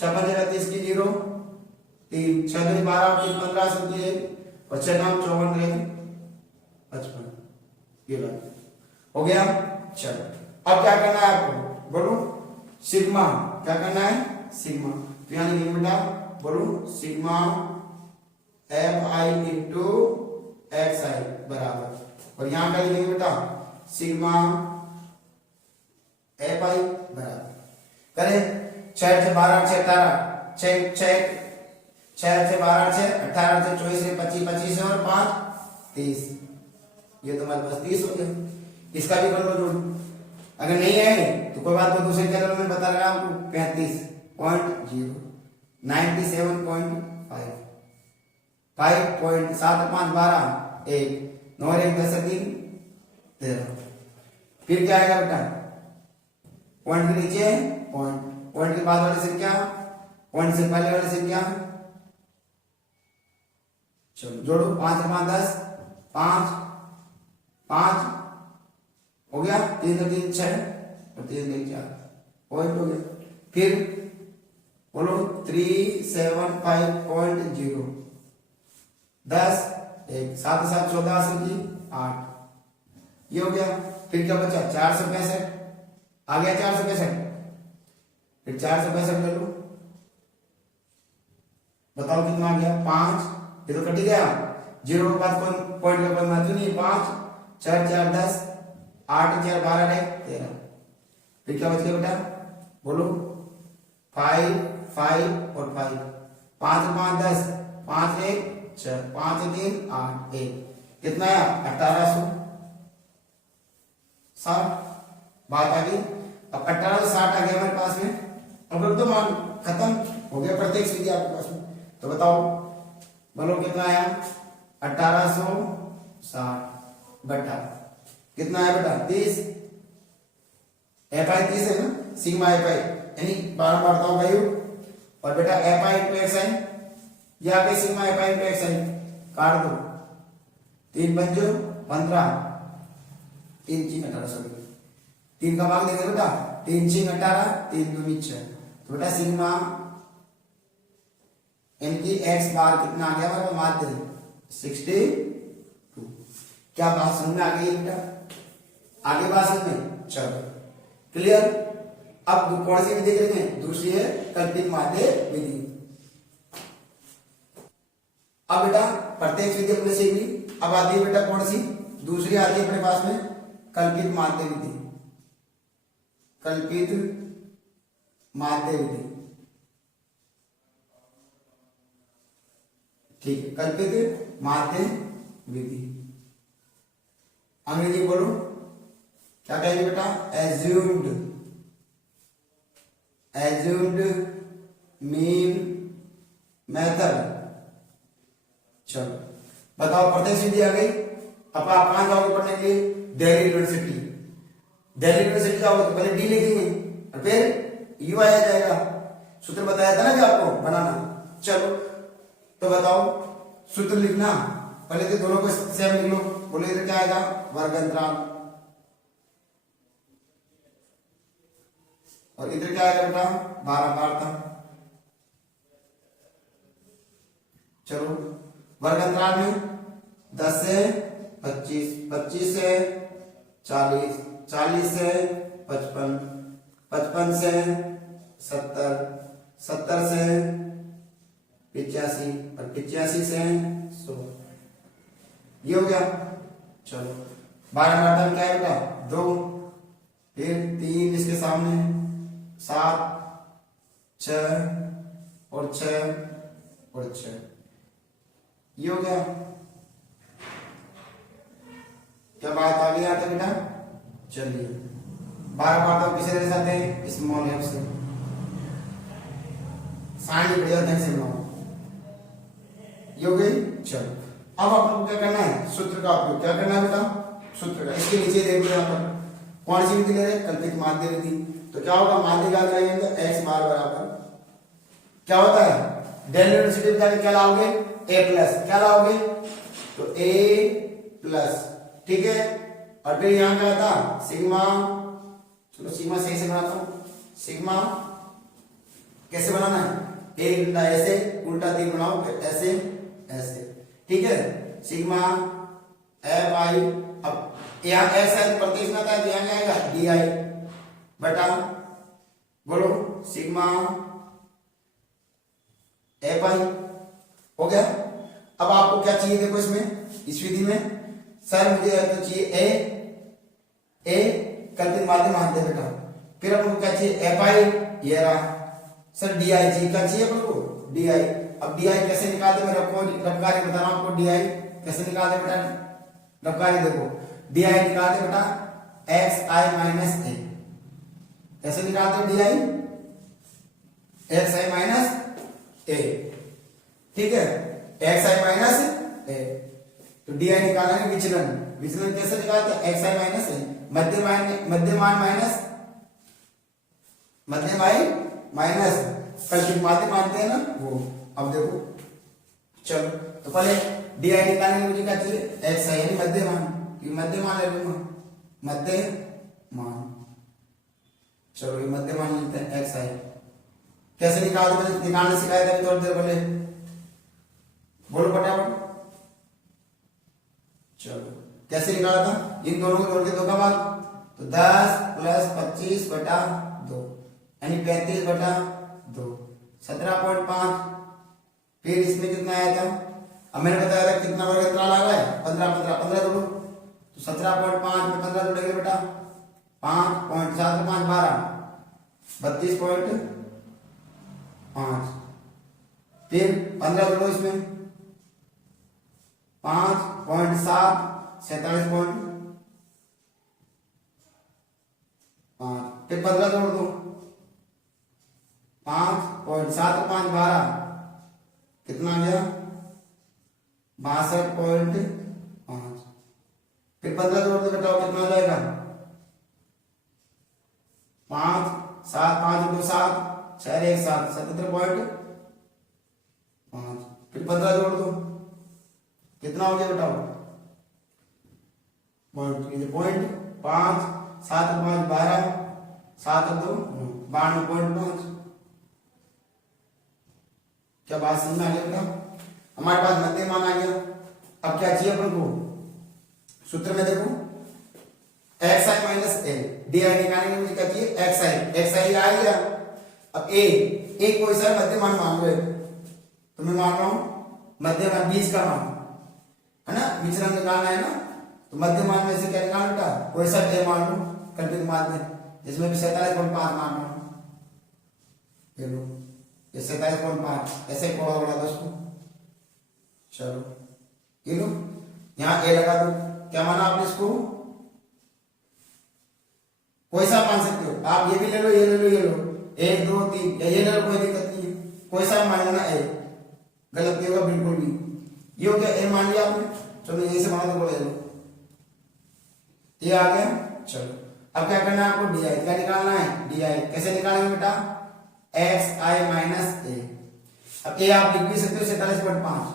6 पंजे 30 की 0, 3 6 दूनी 12 और 3 15, हासिल की 1 और 6 9 54 रहे 55, ये बात हो गया। चलो अब क्या करना है आपको, बोलो सिग्मा, क्या करना है सिग्मा, तो यानी कि बेटा बोलो sigma F I into X I बराबर, और यहां क्या लिखेंगे बेटा सिग्मा एफ आई बराबर, करें 6 से 12 से 18, 6 6 6 से 12 से 18 से 24 से 25, 25 और 5 30, ये तुम्हारे पास 30 हो गया। इसका भी कर लो जोड़, अगर नहीं है तो कोई बात नहीं, दूसरे चैनल में बता रहा हूं आपको 35.0, 97.5, 5.7 5 12 1 9 1 10 3 13, फिर क्या आएगा बेटा पॉइंट के नीचे पॉइंट, पॉइंट के बाद वाली संख्या, पॉइंट से पहले वाली संख्या, चलो जोड़ो 5 से 5 10, 5 5 हो गया, 3 से 3 6 और 3 से 4 पॉइंट हो गया। फिर बोलो 375.0, 10 1 7 7 14 से की 8, ये हो गया। फिर क्या बचा 465, आ गया 465, फिर 465 ले लो, बताओ कितना आ गया 5, ये तो कट ही गया, 0 के बाद कौन पॉइंट का कोई महत्व नहीं, 5 4 4 10, 8 4 12 रहे 13, फिर क्या बच गया बेटा बोलो 5 5 और 5, 5 5 10, 5 1 6, 5 3 8 1, कितना आया 1860, बात आ गई। अब 1860 आ गया हमारे पास में, अब रख दो मान, खत्म हो गया प्रत्येक विधि आपके पास में, तो बताओ बोलो कितना आया 1860 बटा कितना आया बेटा 30, एफ आई 30 है ना, सिग्मा एफ आई यानी बार बार भाई, और बेटा F I into X I, ये आ गई sigma F I into X I, काट दो 3 पंजो 15, 3 6 18, सॉरी 3 का भाग देंगे बेटा, 3 6 18, 3 2 6, तो बेटा सिग्मा इनकी एक्स बार कितना आ गया हमारे माध्य 62। क्या बात समझ में आ गई बेटा, आगे बात समझ में, चलो क्लियर। अब कौन सी विधि करेंगे, दूसरी है कल्पित माध्य विधि। अब बेटा प्रत्येक विधि अपने सीख ली, अब आती है बेटा कौन सी दूसरी आती है अपने पास में कल्पित माध्य विधि, कल्पित माध्य विधि, ठीक है, कल्पित माध्य विधि, अंग्रेजी बोलो क्या कहेंगे बेटा एज्यूम्ड, एज्यूम्ड मीन मेथड। चलो बताओ प्रत्येक विधि आ गई, अब आप कहां जाओगे पढ़ने के लिए, दिल्ली यूनिवर्सिटी, दिल्ली यूनिवर्सिटी जाओगे तो पहले डी लिखेंगे और फिर यू आया जाएगा, सूत्र बताया था ना कि आपको बनाना। चलो तो बताओ सूत्र लिखना, पहले तो दोनों को सेम लिख लो, बोलो इधर क्या आएगा वर्ग अंतराल, और इधर क्या आएगा बेटा 12 वार्ता, चलो वर्ग अंतराल में 10 से 25, 25 से 40, 40 से 55, 55 से 70, 70 से 85 और 85 से 100। ये हो गया। चलो 12 में क्या है बेटा 2, फिर 3 इसके सामने 7, 6 और 6 और 6। ये हो गया। क्या बात आ गई आता बेटा? चलिए 12 बार तो किसे दे सकते हैं? स्मॉल एफ से। साइन बढ़िया ढंग से बनाओ। ये हो गई। चलो अब आपको क्या करना है? सूत्र का उपयोग क्या करना है बेटा? सूत्र का। इसके नीचे देखो यहाँ पर कौन सी विधि ले रहे? कल्पित माध्य विधि। तो क्या होगा? माध्य क्या करेंगे तो x बार बराबर क्या होता है? डेरिवेटिव जाके क्या लाओगे? a plus. क्या लाओगे? तो a प्लस, ठीक है। और फिर यहां क्या था? सिग्मा। चलो सिग्मा सही से बनाता हूं। सिग्मा कैसे बनाना है? a उल्टा ऐसे, उल्टा तीर बनाओ, ऐसे ऐसे, ठीक है। सिग्मा f आई। अब यहाँ x है प्रत्यक्ष में आता है तो यहाँ क्या आएगा? डी आई बटा, बोलो सिग्मा एफ आई। हो गया। अब आपको क्या चाहिए? देखो इसमें, इस विधि में सर मुझे तो चाहिए ए कल्पित माध्य मानते बेटा। फिर आपको क्या चाहिए? F I. ये रहा सर। डी आई जी क्या चाहिए आपको? D I. अब डी आई कैसे निकालते? मैं रफकारी बता रहा हूं आपको। डी आई कैसे निकालते बेटा? रफकारी देखो, डी आई निकालते बेटा एक्स आई माइनस ए। कैसे निकालते हो D I? X I minus A, ठीक है। X I minus A. तो डी आई निकालना है विचलन। विचलन कैसे निकालते हैं? X I minus A. मध्यमान minus मध्यमाई minus कल्पित माध्य मानते हैं ना वो। अब देखो चलो, तो पहले डी आई निकालने में मुझे क्या चाहिए? एक्स आई यानी मध्यमान। मध्यमान ले लूंगा, मध्यमान। चलो ये मध्यमान लेते हैं एक्स आई। कैसे निकालते? निकालने सिखाया था थोड़ी देर पहले, बोलो फटाफट। चलो कैसे निकाला था? इन दोनों को जोड़ के 2 का भाग, तो 10 प्लस 25 बटा 2 यानी 35 बटा 2, 17.5। फिर इसमें कितना आया था? अब मैंने बताया था कितना वर्ग अंतराल आ रहा है? 15 15 15 जोड़ो तो 17.5 में 15 जोड़ेंगे बेटा 5.7 5 12 32.5। फिर 15 जोड़ो इसमें 5.7 47.5। फिर 15 जोड़ दो 5.7 5 12 कितना आ गया? 62.5। फिर 15 जोड़ दो बेटा कितना आ जाएगा? 5 7 5 2 7 6 1 7 77.5। फिर 15 जोड़ दो कितना हो गया बेटा? पॉइंट 5 7 5 12 7 2 92.5। क्या बात समझ में आ गया बेटा? हमारे पास मध्यमान आ गया। अब क्या चाहिए अपन को? सूत्र में देखो x I minus A. D I निकालने में मुझे क्या चाहिए? एक्स आई। एक्स आई आ गया। अब ए कोई सा मध्यमान मान लो, तो मैं मान रहा हूं मध्यमान 20 का मान है ना, विचलन निकालना है ना। तो मध्यमान में से क्या निकालना बेटा? कोई सा ए मान लो कल्पित माध्य, जिसमें भी 47.5 मान रहा हूं। ये लो ये 47.5 ऐसे कोड़ा बड़ा 10 को। चलो ये लो यहां ए लगा दो। क्या माना आपने इसको? कोई सा मान सकते हो आप। ये भी ले लो, ये ले लो, ये लो 1 2 3 या ये ले लो, कोई दिक्कत नहीं है। कोई सा मान लेना ए, गलत नहीं होगा बिल्कुल भी। ये हो गया ए मान लिया आपने। चलो यही से बना दो, बोले लो ये आ गया। चलो अब क्या करना है आपको? डी आई क्या निकालना है? डी आई कैसे निकालेंगे बेटा? एक्स आई माइनस ए। अब ए आप लिख भी सकते हो 47.5,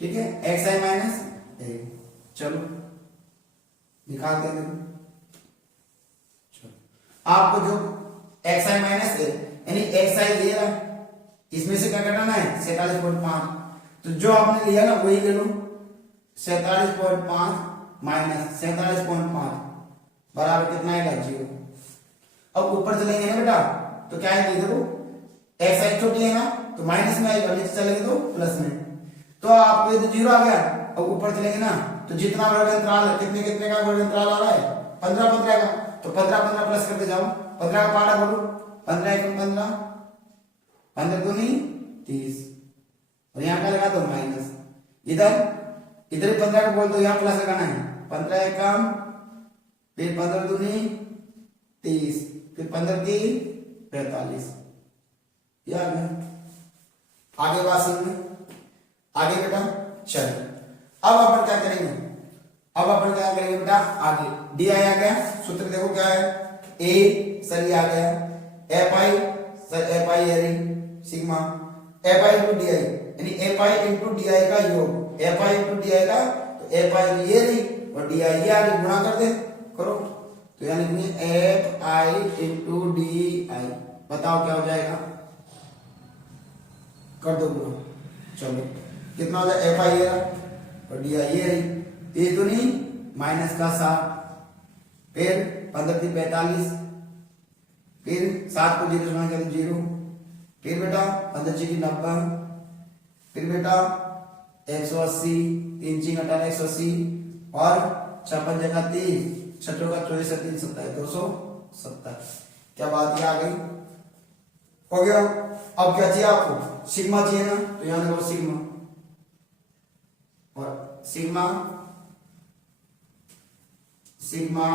ठीक है। एक्स आई माइनस ए। चलो निकालते हैं। चलो आपको जो एक्स आई माइनस ए यानी एक्स आई ये रहा, इसमें से क्या घटाना है? 47.5। तो जो आपने लिया ना वही ले लो, 47.5 माइनस 47.5 बराबर कितना आएगा 0। अब ऊपर चलेंगे ना बेटा तो क्या है देखो एक्स साइड छोटी है ना तो माइनस में आएगा, नीचे चलेंगे तो प्लस में, तो आपको ये तो 0 आ गया। अब ऊपर चलेंगे ना तो जितना वर्ग अंतराल है कितने कितने का वर्ग अंतराल आ रहा है 15 15 का, तो 15 15 प्लस करते जाओ, 15 का पारा बोलो, 15 1 15 15 दूनी 30 और यहाँ क्या लगा दो माइनस, इधर इधर 15 को बोल दो, यहाँ प्लस लगाना है, 15 एक कम, फिर 15 दूनी 30, फिर 15 की 45, ये आ गया। आगे बात समझ में आगे बेटा चलो अब अपन क्या करेंगे, अब अपन क्या करेंगे बेटा आगे डी आई आ गया, सूत्र देखो क्या है ए सर आ गया, F I sir F I एरी sigma F I into D I यानी F I into D I का योग, F I into D I का तो एफ आई ये रही और डी आई ये आगे गुणा कर दे करो, तो यानी एफ आई इंटू डी आई, बताओ क्या हो जाएगा, कर दो गुणा, चलो कितना हो जाए एफ आई ये और डी आई ये रही, 30 दूनी माइनस का 7, फिर 15 की 45, फिर 7 को 0 से गुणा करें 0, फिर बेटा 15 की 90, फिर बेटा 180, 3 6 घटाना 180 और 56 जगह 30, 6 का 24 3 27 270, क्या बात ये आ गई, हो गया। अब क्या चाहिए आपको सिग्मा चाहिए ना, तो यहां देखो सिग्मा और sigma sigma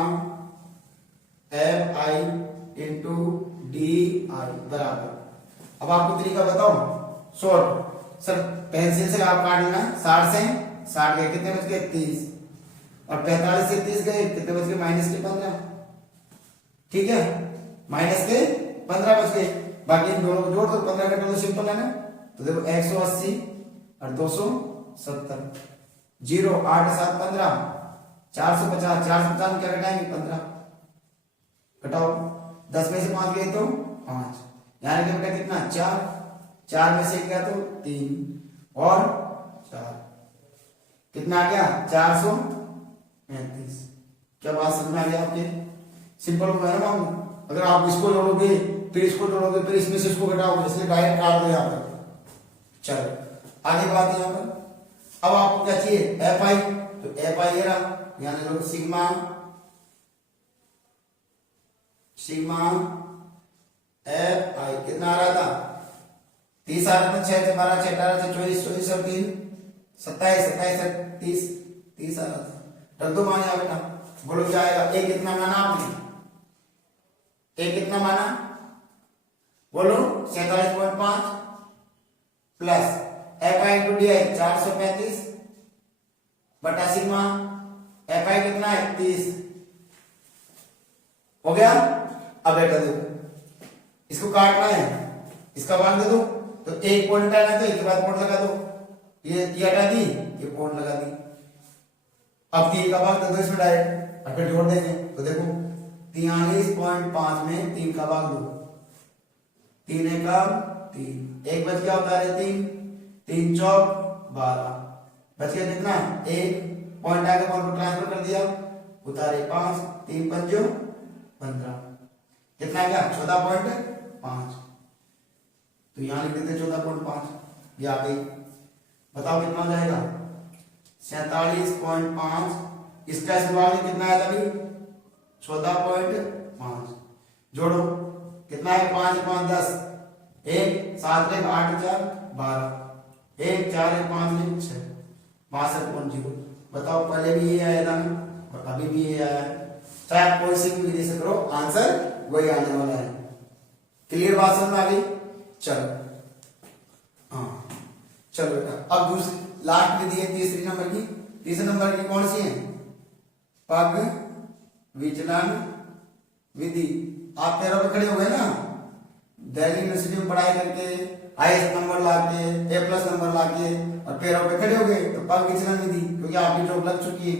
F I into D आई बराबर, अब आपको तरीका बताओ शॉर्ट सर, पेंसिल से आप काट लेना, 60 से 60 गए कितने बच गए 30 और 45 से 30 गए कितने बच गए माइनस के 15, ठीक है माइनस के 15 बच गए, बाकी इन दोनों को जोड़ दो, 15 का टोटल सिंपल है ना, तो देखो 180 और 270, 0 8 7 15 450, 450 में क्या घटाएंगे 15, घटाओ 10 में से 5 गए तो 5, यहाँ के बेटा कितना 4, 4 में से 1 गया तो 3 और 4 कितना आ गया 435, क्या बात समझ में आ गया आपके, सिंपल है ना मामू, अगर आप इसको जोड़ोगे फिर इसको जोड़ोगे फिर इसमें से इसको घटाओगे, इसलिए डायरेक्ट काट दो यहाँ पर। चलो आगे बात यहाँ पर, अब आपको क्या चाहिए एफ आई, तो एफ आई ये रहा, यानी लोग सिग्मा सिग्मा एफ आई कितना आ रहा था 30 आ रहा था, 6 से 12 6 18 से 24 24 और 3 27 27 30 30 आ रहा था, रख दो मान यहाँ बेटा, बोलो क्या आएगा, एक कितना माना आपने, एक कितना माना बोलो 47.5 plus F I into D आई 435 बटा सिग्मा एफ आई कितना है 30, हो गया। अब बेटा देखो इसको काटना है, इसका भाग दे दो, तो एक पॉइंट हटाना है तो एक के बाद पॉइंट लगा दो, ये हटा दी ये पॉइंट लगा दी, अब 3 का भाग दे दो इसमें डायरेक्ट और फिर जोड़ देंगे, तो देखो 43.5 में 3 का भाग दो, 3 का 3 एक बच गया होता है 3 3 चौक 12 बच गया कितना, एक पॉइंट आगे पॉइंट को ट्रांसफर कर दिया, उतारे 5 3 पंजो 15, कितना गया 14.5, तो यहां लिख देते 14.5, ये आ गई, बताओ कितना हो जाएगा 47.5, इसका इस्तेमाल कितना आया था अभी 14.5, जोड़ो कितना है 5 5 10, 1 7 1 8 4 12, 1 4 1 5 1 6 62.0, बताओ पहले भी ये आया था और अभी भी ये आया है, चाहे आप कोई सी भी विधि से करो आंसर वही आने वाला है, क्लियर बात समझ में आ गई। चलो हाँ चलो बेटा अब दूसरी लास्ट विधि है तीसरे नंबर की कौन सी है, पग विचलन विधि, आप पैरों पे खड़े हो गए ना, दिल्ली यूनिवर्सिटी में पढ़ाई करके हाईएस्ट नंबर लाके ए प्लस नंबर लाके और पैरों पे खड़े हो गए, तो पग विचलन विधि, क्योंकि आपकी जॉब लग चुकी है,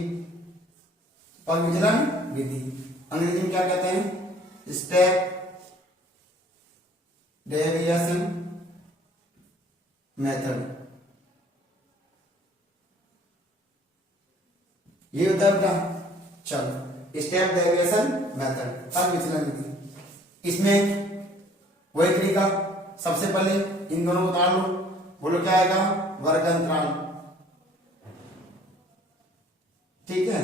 पग विचलन विधि अंग्रेजी में क्या कहते हैं, स्टेप डेविएशन मेथड, ये होता है बेटा। चलो स्टेप डेरिवेशन मेथड, पग विचलन विधि। इसमें वही तरीका, सबसे पहले इन दोनों को उतार लो, बोलो क्या आएगा, वर्ग अंतराल, ठीक है।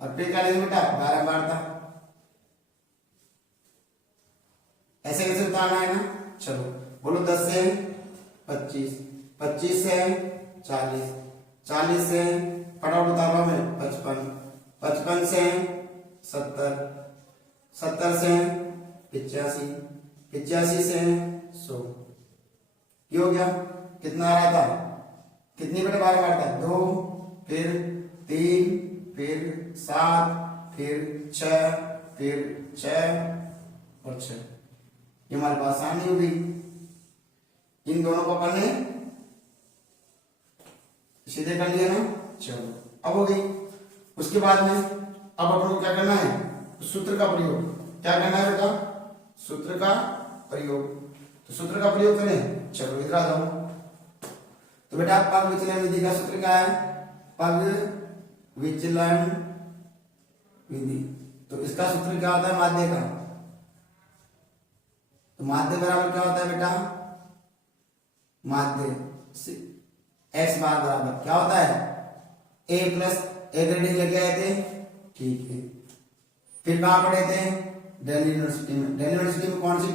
और फिर क्या लेंगे बेटा, बारंबारता। ऐसे कैसे उतारना है ना, चलो बोलो 10 से 25, 25 से 40, 40 से फटाफट उतार रहा मैं 55, 55 से 70, 70 से 85, 85 से 100। ये हो गया। कितना आ रहा था, कितनी बेटा बारंबारता, 2, फिर 3, फिर 7, फिर 6, फिर 6 और 6। ये हमारे पास आसानी हो गई। इन दोनों को अपन ने सीधे कर लिया ना, चलो अब हो गई। उसके बाद में अब अपन को क्या करना है, सूत्र का प्रयोग। क्या करना है बेटा, सूत्र का प्रयोग। तो सूत्र का प्रयोग करें, चलो इधर आ जाओ। तो बेटा पग विचलन विधि का सूत्र क्या है, पग विचलन विधि। तो इसका सूत्र क्या होता है, माध्य का। तो माध्य बराबर क्या होता है बेटा, माध्य x बार बराबर क्या होता है, a प्लस a ग्रेडिंग लेके आए थे, ठीक है। फिर कहां पढ़े थे, दिल्ली यूनिवर्सिटी में। दिल्ली यूनिवर्सिटी में कौन सी,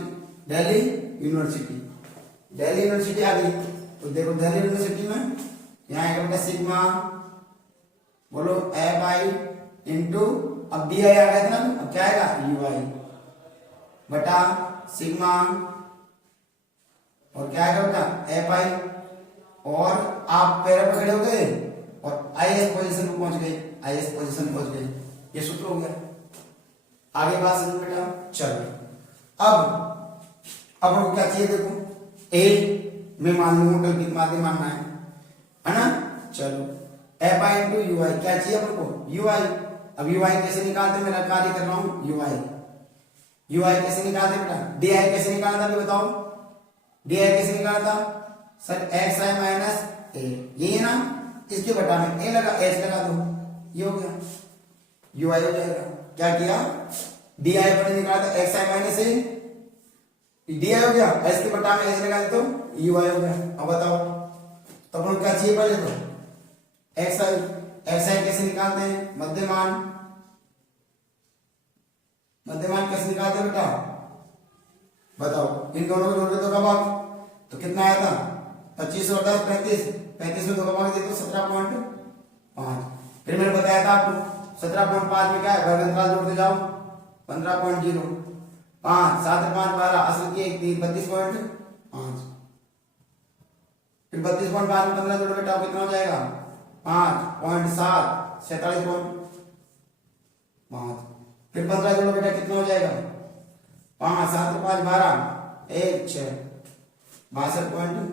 दिल्ली यूनिवर्सिटी, दिल्ली यूनिवर्सिटी आ गई। तो देखो दिल्ली यूनिवर्सिटी में यहाँ आएगा बेटा सिग्मा, बोलो एफ आई इंटू, अब डी आई आ गया था ना, अब क्या आएगा यू आई बटा सिग्मा, और क्या आएगा बेटा एफ आई। और आप पैरा पे खड़े हो गए और आईएएस पोजीशन पे पहुंच गए, आईएएस पोजीशन पहुंच गए। ये सूत्र हो गया। आगे बात समझ बेटा, चलो अब आपको क्या चाहिए, देखो ए में मान लूंगा कल्पित माध्य मानना है ना। चलो एफ आई इंटू यू आई, क्या चाहिए अपन को, यू आई। अब यू आई कैसे निकालते, मैं कार्य कर रहा हूं, यू आई, यू आई कैसे निकालते बेटा, डी आई कैसे निकालना था बताओ, डी आई कैसे निकालना था सर, एक्स आई माइनस ए, ये है ना, इसके बटा में ए लगा, एच लगा दो, ये हो गया, यू आई हो जाएगा। क्या किया, डी आई पर निकाला था x I minus A, D I हो गया, एच के बटा में एच लगा दे तो यू आई हो गया। अब बताओ तो अपन क्या चाहिए पहले, तो एक्स आई कैसे निकालते हैं, मध्यमान, मध्यमान कैसे निकालते हैं बेटा बताओ, इन दोनों को जोड़ दो भाग, तो कितना आया था 25 और 10 35, 35 में दो का भाग दे दो 17.5। फिर मैंने बताया था आपको 17.5 में क्या है, वर्ग अंतराल जोड़ते जाओ 15.0, 5 7 5 12, असल की 1 3 32.5। फिर 32.5 में 15 जोड़ बेटा कितना हो जाएगा 5.7 47.5। फिर 15 जोड़ो बेटा कितना हो जाएगा 5 7 5 12 1 6 62.5।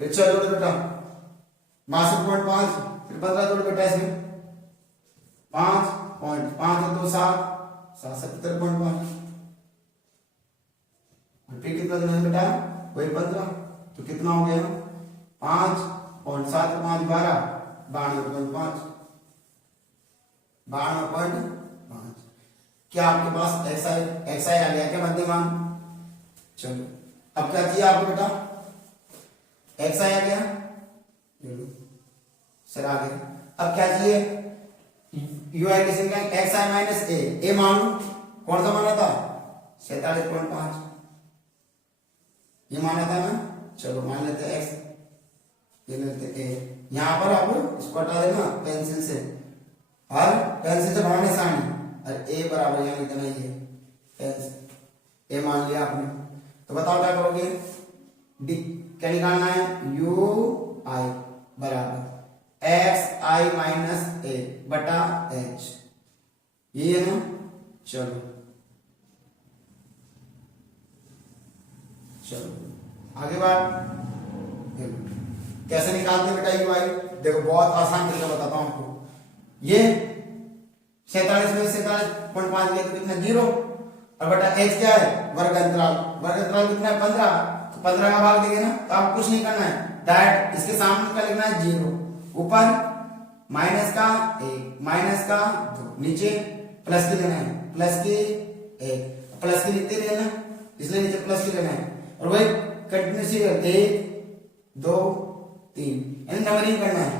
फिर 6 जोड़ो बेटा 62.5। फिर 15 जोड़ो बेटा इसमें 5.5 2 7 77.5। फिर कितना जोड़ो बेटा वही 15, तो कितना हो गया 5.7 5 12 92.5। क्या आपके पास एक्स आई आ गया क्या मध्यमान। चलो अब क्या चाहिए आपको बेटा, एक्स आई आ गया सर आ गया। अब क्या चाहिए, यू आई किसी का एक्स आई माइनस ए मान लो, कौन सा माना था 47.5 ये माना था ना। चलो मान लेते एक्स, ये लेते ए, यहां पर आप इसको हटा देना पेंसिल से, और पेंसिल से बनाने सानी, और ए बराबर यहाँ इतना ही है पेंसिल, ए मान लिया आपने। तो बताओ क्या करोगे, डी क्या निकालना है, यू आई बराबर एक्स आई माइनस ए बटा एच, ये है ना। चलो आगे बात कैसे निकालते बेटा यू आई, देखो बहुत आसान तरीका बताता हूं आपको। ये 47 में 47.5 लिया तो कितना 0, और बेटा एच क्या है वर्ग अंतराल, वर्ग अंतराल कितना है 15, तो 15 का भाग देंगे ना, तो आपको कुछ नहीं करना है, डायरेक्ट इसके सामने का लिखना है 0, ऊपर माइनस का 1 माइनस का 2 नीचे प्लस की लेना है प्लस की 1 प्लस की लिखते नहीं ना इसलिए नीचे प्लस की लेना है और वही कंटिन्यूसली 1 2 3 यानी नंबरिंग करना है।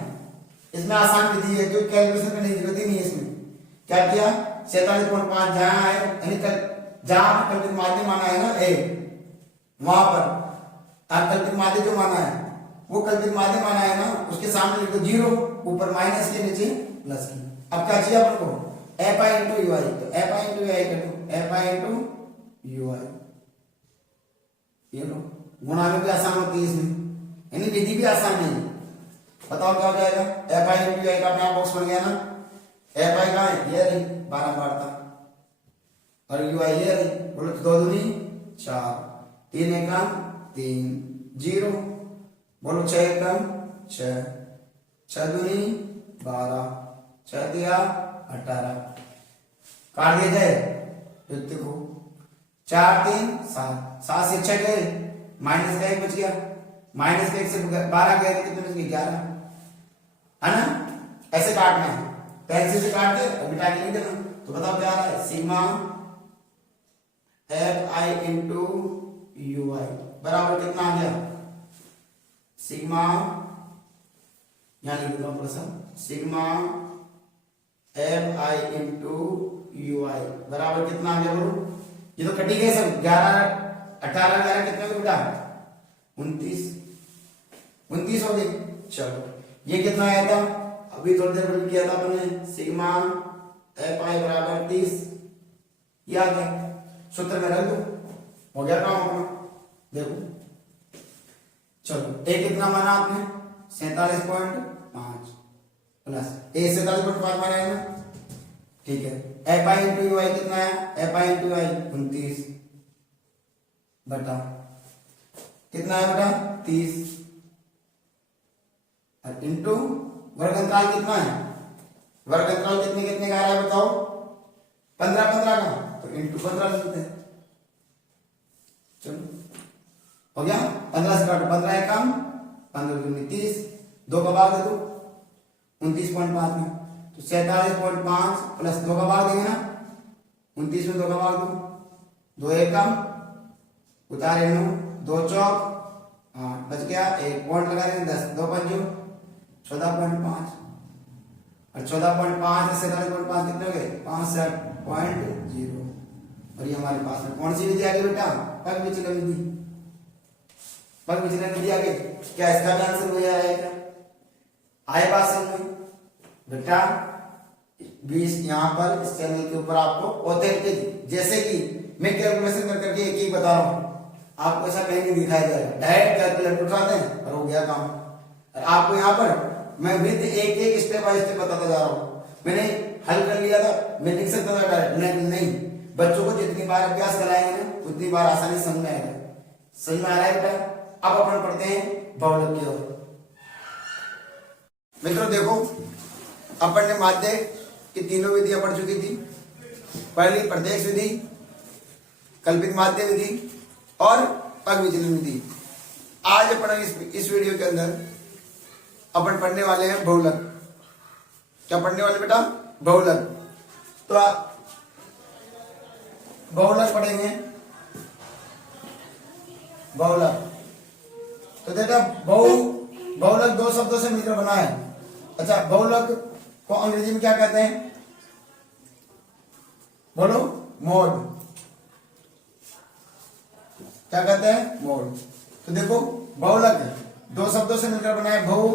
इसमें आसान विधि है जो कैलकुलेशन करने की जरूरत ही नहीं है। इसमें क्या किया 47.5 जहां है यानी जहां कल्पित माध्य माना है ना ए वहां पर कल्पित माध्य जो माना है वो कल्पित माध्य माना है ना उसके सामने लिख दो 0 ऊपर माइनस के नीचे प्लस की। अब क्या चाहिए अपन को एफ आई इंटू यू आई तो एफ आई इंटू यू आई कर दो एफ आई इंटू यू आई ये लो गुणा में भी आसान होती है इसमें यानी विधि भी आसान नहीं है। बताओ क्या हो जाएगा एफ आई इंटू यू आई का अपना बॉक्स बन गया ना एफ आई का है ये रही 12 बार था और यू आई ये रही बोलो तो 2 दूनी 4 3 एकम 3 0 बोलो 6 एकम 6 6 दूनी 12 6 दिया 18 काट दिया जाए युक्त को 4 3 7 7 से 6 गए माइनस का 1 बच गया माइनस का 1 से 12 गए कितने बच गए 11 है ना। ऐसे काटना है पेंसिल से काट के और बिठा के लिख देना। तो बताओ क्या आ रहा है sigma F I into U I बराबर कितना आ गया सिग्मा यहां लिख देता हूं थोड़ा सा sigma F I into U I बराबर कितना आ गया बोलो ये तो कटी गए सब 11 18 11 कितने हो बेटा 29 हो गए। चलो ये कितना आया था अभी थोड़ी देर पहले किया था अपने सिग्मा एफ आई बराबर 30 ये आ गया सूत्र में रख दो हो गया काम अपना। देखो चलो ए कितना माना आपने 47.5 प्लस ए 47.5 माना है ना ठीक है एफ आई इंटू यू आई कितना है एफ आई इंटू आई 29 बटा कितना है बेटा 30 और इंटू वर्ग अंतराल कितना है वर्ग अंतराल कितने कितने का आ रहा है बताओ 15 15 का तो इंटू 15 लिखते हैं। चलो हो गया 15 से काटो 15 है कम 15 दूनी 30 2 का भाग दे दो 29.5 में तो 47.5 प्लस 2 का भाग देंगे ना 29 में 2 का भाग दो 2 एक कम उतारे 9 2 चौक 8 बच गया 1 पॉइंट लगा देंगे 10 2 पंजो 14.5 और 14.5 से 47.5 कितने हो गए 65.0 और ये हमारे पास में कौन सी विधि आ गई बेटा पग विचलन विधि पग विचलन विधि आ गई। क्या इसका भी आंसर वही आएगा आए बात समझ में बेटा 20 यहाँ पर इस चैनल के ऊपर आपको ऑथेंटिक जैसे कि मैं कैलकुलेशन कर करके एक ही बता रहा हूँ आपको ऐसा कहीं नहीं दिखाया जाएगा डायरेक्ट कैलकुलेटर उठाते हैं और हो गया काम। और आपको यहाँ पर मैं विद एक स्टेप बाय स्टेप बताता जा रहा हूँ मैंने हल कर लिया था मैं लिख सकता था डायरेक्ट नहीं बच्चों को जितनी बार अभ्यास कराएंगे ना उतनी बार आसानी समझ में आएगा। समझ में आ रहा है बेटा। अब अपन पढ़ते हैं बहुलक की ओर। मित्रों देखो अपन ने माध्य की तीनों विधियां पढ़ चुकी थी पहली प्रत्यक्ष विधि कल्पित माध्य विधि और पग विचलन विधि। आज अपन इस वीडियो के अंदर अपन पढ़ने वाले हैं बहुलक। क्या पढ़ने वाले बेटा बहुलक। तो बहुलक पढ़ेंगे बहुलक। तो बेटा बहुलक 2 शब्दों से मिलकर बना है। अच्छा बहुलक को अंग्रेजी में क्या कहते हैं बोलो मोड क्या कहते हैं मोड। तो देखो बहुलक 2 शब्दों से मिलकर बना है बहु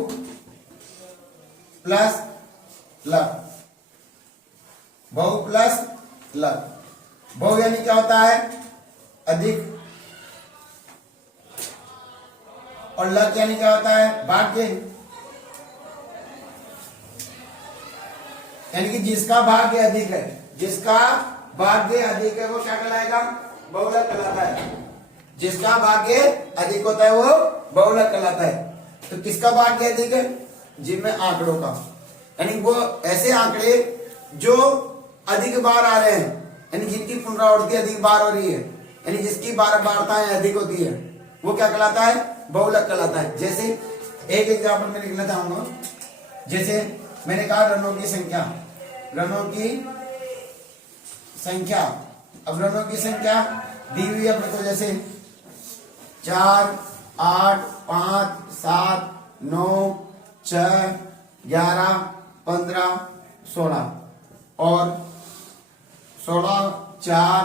प्लस लक बहु प्लस लक। बहु यानी क्या होता है अधिक और लक यानी क्या होता है भाग्य यानी कि जिसका भाग्य अधिक है जिसका भाग्य अधिक है वो क्या कहलाएगा बहुलक कहलाता है। जिसका भाग्य अधिक होता है वो बहुलक कहलाता है। तो किसका भाग्य अधिक है जिनमें आंकड़ों का यानी वो ऐसे आंकड़े जो अधिक बार आ रहे हैं यानी जिनकी पुनरावृत्ति अधिक बार हो रही है यानी जिसकी बारताएं अधिक होती है वो क्या कहलाता है बहुलक कहलाता है। जैसे एक एग्जाम्पल में लिखना चाहूंगा जैसे मैंने कहा रनों की संख्या, रनों की संख्या। अब रनों की संख्या दी हुई है अपने को, जैसे 4, 8, 5, 7, 9, 6, 11, 15, 16 और 16, 4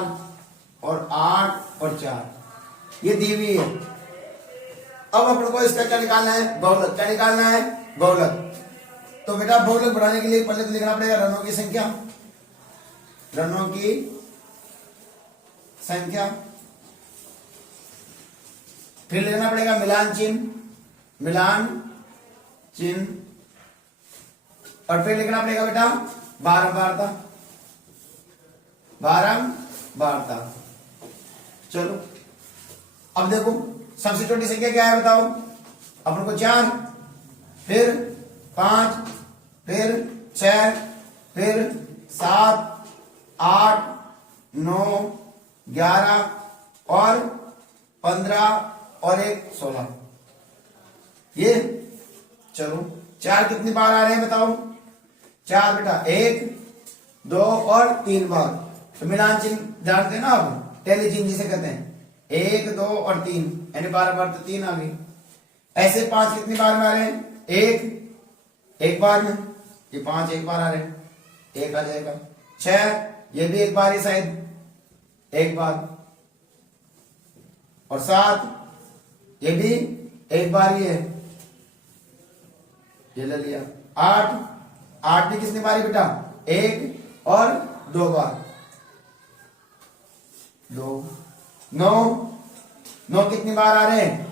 और 8 और 4 ये दी हुई है। अब अपन को इसका क्या निकालना है? बहुलक। क्या निकालना है? बहुलक। तो बेटा बहुलक बढ़ाने के लिए पहले तो लिखना पड़ेगा रनों की संख्या, रनों की संख्या, फिर लिखना पड़ेगा मिलान चिन्ह, मिलान चिन्ह, और फिर लिखना पड़ेगा बेटा बारंबारता, बारंबारता। चलो अब देखो सबसे छोटी संख्या क्या है बताओ? अपन को 4, फिर 5, फिर 6, फिर 7, 8, 9, 11 और 15 और 1 16 ये। चलो 4 कितनी बार आ रहे हैं बताओ? 4 बेटा 1, 2 और 3 बार। तो मिलान चिन्ह जानते हैं ना आप, टेली चिन्ह जिसे कहते हैं, 1, 2 और 3 यानी 12 बार तो 3 आ गई। ऐसे 5 कितनी बार में आ रहे हैं? 1 बार में, ये 5 एक बार आ रहे हैं, 1 आ जाएगा। 6 ये भी एक बार ही शायद, 1 बार। और 7 ये भी एक बार ही है, ये ले लिया। 8 भी कितनी बारी बेटा? 1 और 2 बार, 2। 9 कितनी बार आ रहे हैं?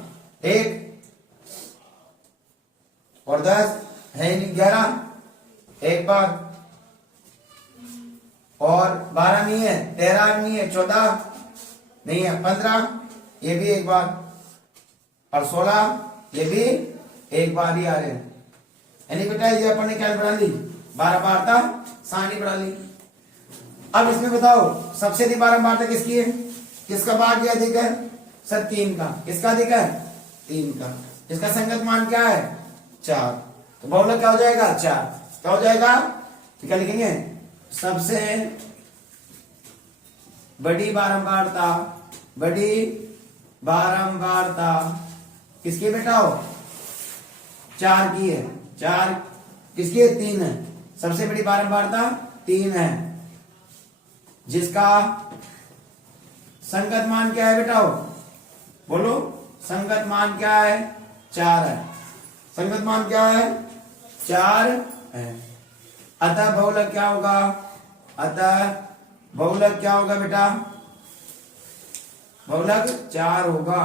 1 और 10 है नहीं, 11 एक बार, और 12 नहीं है, 13 नहीं है, 14 नहीं है, 15 ये भी एक बार, और 16 ये भी एक बार ही आ रहे हैं। यानी बेटा ये अपन ने क्या बढ़ा ली? 12 बारता सारणी बढ़ा ली। अब इसमें बताओ सबसे अधिक बारंबारता किसकी है? किसका भाग्य अधिक है? सर 3 का। किसका अधिक है? 3 का। इसका संगत मान क्या है? 4। तो बहुलक क्या हो जाएगा? 4। क्या हो जाएगा? क्या लिखेंगे? सबसे बड़ी बारंबारता, बड़ी बारंबारता किसकी बेटा हो? 4 की है। 4 किसकी है? 3 है। सबसे बड़ी बारंबारता 3 है, जिसका संगत मान क्या है बेटा? बोलो संगत मान क्या है? 4 है। संगत मान क्या है? 4 है। अतः बहुलक क्या होगा? अतः बहुलक क्या होगा बेटा? बहुलक 4 होगा,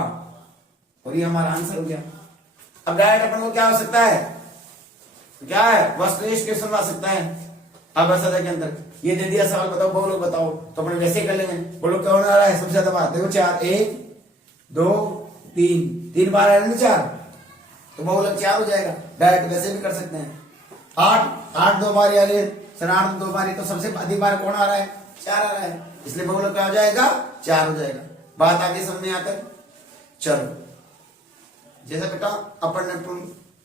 और ये हमारा आंसर हो गया। अब डायरेक्ट अपन को क्या हो सकता है? क्या है? वस्तुनिष्ठ क्वेश्चन आ सकता है अवसर के अंदर। ये दे दिया सवाल, बताओ बहुलक बताओ, तो अपन वैसे ही कर लेंगे। बहुलक क्या होने वाला है? सबसे ज्यादा बार देखो 4, 1, 2, 3 बार आ रहे हैं 4, तो बहुलक 4 हो जाएगा। डायरेक्ट वैसे भी कर सकते हैं। 8 2 बार आ रही है, सर 8 2 बार, तो सबसे अधिक बार कौन आ रहा है? 4 आ रहा है, इसलिए बहुलक क्या हो जाएगा? 4 हो जाएगा। बात आगे समझ में आता है? चलो जैसा बेटा अपन ने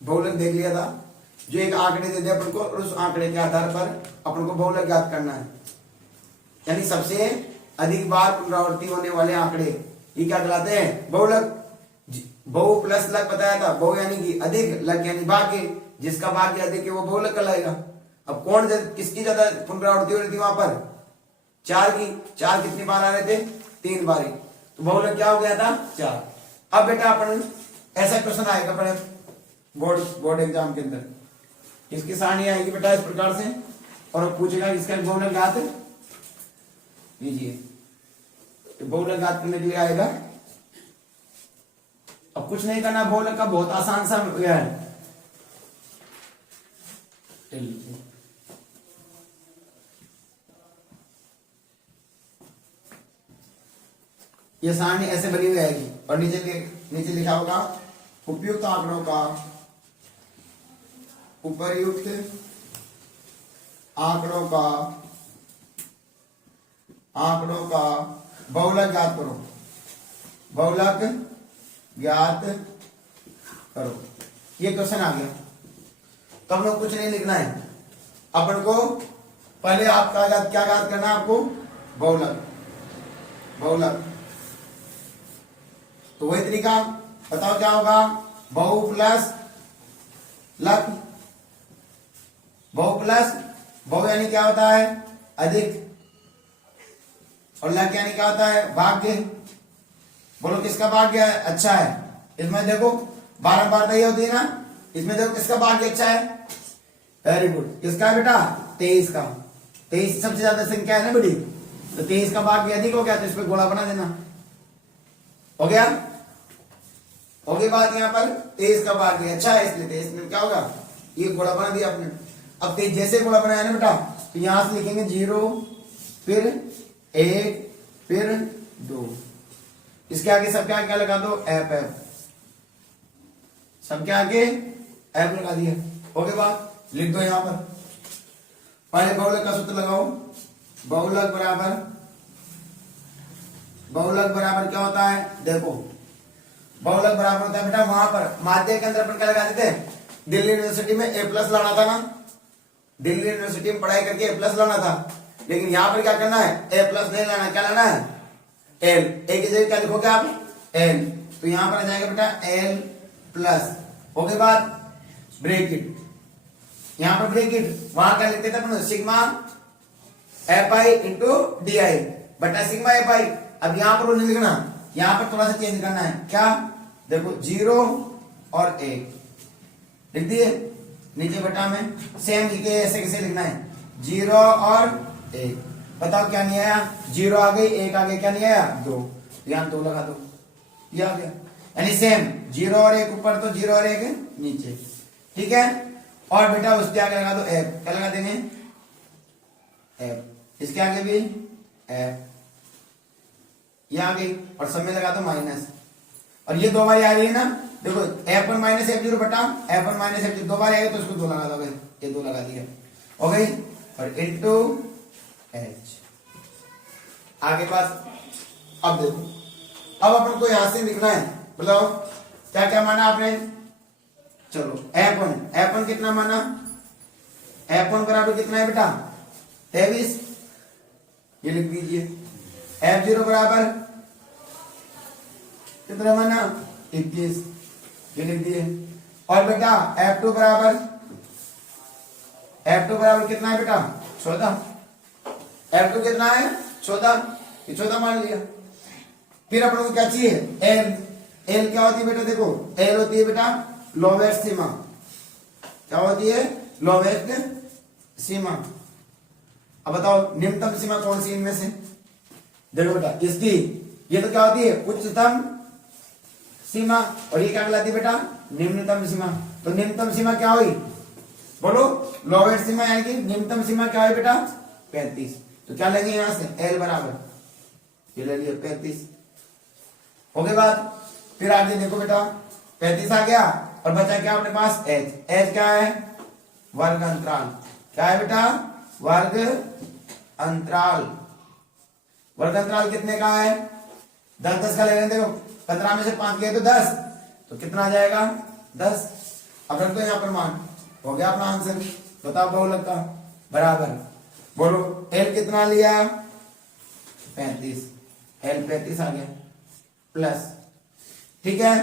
बहुलक देख लिया था, जो एक आंकड़े दे दिया अपन को, और उस आंकड़े के आधार पर अपन को बहुलक ज्ञात करना है। यानी सबसे अधिक बार पुनरावृत्ति होने वाले आंकड़े ये क्या कहलाते हैं? बहुलक। बहु प्लस लक बताया था, बहु यानी कि अधिक, लक यानी भाग्य, जिसका भाग्य अधिक है वो बहुलक कहलाएगा। अब कौन किसकी ज्यादा पुनरावृत्ति हो रही थी वहां पर? 4 की। 4 कितनी बार आ रहे थे? 3 बार ही, तो बहुलक क्या हो गया था? 4। अब बेटा अपन ऐसा क्वेश्चन आएगा अपने बोर्ड एग्जाम के अंदर, इसकी सारणी आएगी बेटा इस प्रकार से, और अब पूछेगा इसका बहुलक ज्ञात लीजिए। तो बहुलक ज्ञात करने के लिए आएगा, अब कुछ नहीं करना, बहुलक का बहुत आसान सा है। ये सारणी ऐसे बनी हुई आएगी, और नीचे लिखा होगा उपयुक्त आंकड़ों का, उपर्युक्त आंकड़ों का बहुलक ज्ञात करो, बहुलक ज्ञात करो। ये क्वेश्चन आ गया, तो हम लोग कुछ नहीं लिखना है, अपन को पहले आपका क्या याद करना है आपको, बहुलक, बहुलक। तो वही तरीका बताओ क्या होगा, बहु प्लस लक, बहु प्लस बहु यानी क्या होता है अधिक, और लक यानी क्या होता है भाग्य। बोलो किसका भाग्य अच्छा है, इसमें देखो बारंबारता ये होती है ना, इसमें देखो किसका भाग्य अच्छा है, वेरी गुड, किसका है बेटा 23 का, 23 सबसे ज्यादा संख्या है ना बड़ी, तो 23 का भाग्य अधिक हो गया, तो इस पर गोला बना देना, हो गया, हो गई बात। यहाँ पर 23 का भाग्य अच्छा है, इसलिए 23 में क्या होगा, ये गोला बना दिया आपने। अब 23 जैसे गोला बनाया ना बेटा, तो यहां से लिखेंगे 0, फिर 1, फिर 2, इसके आगे सबके आगे क्या लगा दो, एफ एफ, सबके आगे एफ लगा दिया, हो गई बात। लिख दो यहां पर, पहले बहुलक का सूत्र लगाओ, बहुलक बराबर, बहुलक बराबर क्या होता है, देखो बहुलक बराबर होता है बेटा, वहां पर माध्यक के अंदर अपन क्या लगाते थे, दिल्ली यूनिवर्सिटी में ए प्लस लाना था ना, दिल्ली यूनिवर्सिटी में पढ़ाई करके ए प्लस लाना था, लेकिन यहां पर क्या करना है, ए प्लस नहीं लाना, क्या लाना है एल, ए की जगह क्या लिखोगे आप एल, तो यहां पर आ जाएगा बेटा एल प्लस, हो गई बात, ब्रैकेट, यहां पर ब्रैकेट, वहां क्या लिखते थे अपन sigma F I into D I बटा सिग्मा एफ आई। अब यहां पर वो नहीं लिखना, यहां पर थोड़ा सा चेंज करना है, क्या देखो 0 और 1 लिख दिए, नीचे बटा में सेम लिखे, ऐसे कैसे लिखना है 0 और 1, बताओ क्या नहीं आया, 0 आ गई, 1 आ गया, क्या नहीं आया 2, यहां 2 लगा दो, ये आ गया, यानी सेम 0 और 1 ऊपर तो 0 और 1 नीचे, ठीक है। और बेटा उसके आगे लगा दो एफ, क्या लगा देंगे एफ, इसके आगे भी एफ, ये आ गई, और सब में लगा दो माइनस, और ये 2 बार आ रही है ना, देखो F1 माइनस F0 बटा F1 माइनस F0 2 बार आएगा, तो उसको 2 लगा दोगे, ये 2 लगा दिया, हो गई, और इनटू H आगे पास। अब देखो, अब अपन को यहां से लिखना है, बताओ क्या क्या माना आपने, चलो F1 कितना माना, F1 बराबर कितना है बेटा 23, ये लिख दीजिए, F0 बराबर कितना माना 21, ये लिख दिए, और बेटा F2 बराबर कितना है बेटा 14, F2 कितना है 14, ये 14 मान लिया। फिर अपन को क्या चाहिए एल क्या होती है बेटा, देखो एल होती है बेटा लोवेस्ट सीमा, क्या होती है लोवेस्ट सीमा। अब बताओ निम्नतम सीमा कौन सी इनमें से, देखो बेटा इसकी, ये तो क्या होती है उच्चतम सीमा, और ये क्या कहलाती है बेटा निम्नतम सीमा। तो निम्नतम सीमा क्या हुई, बोलो लोवेस्ट सीमा, यानी कि निम्नतम सीमा क्या हुई बेटा 35, तो क्या लेंगे यहां से एल बराबर, ये ले लिया 35, हो गई बात। फिर आगे देखो बेटा 35 आ गया, और बचा क्या अपने पास एच क्या है वर्ग अंतराल, क्या है बेटा वर्ग अंतराल, वर्ग अंतराल कितने का है 10 का ले लेंगे, देखो 15 में से 5 गए तो 10, तो कितना आ जाएगा 10, अब रख दो यहाँ पर मान, हो गया अपना आंसर। बताओ बहुलक का बराबर, बोलो एल कितना लिया 35, एल 35 आ गया प्लस, ठीक है।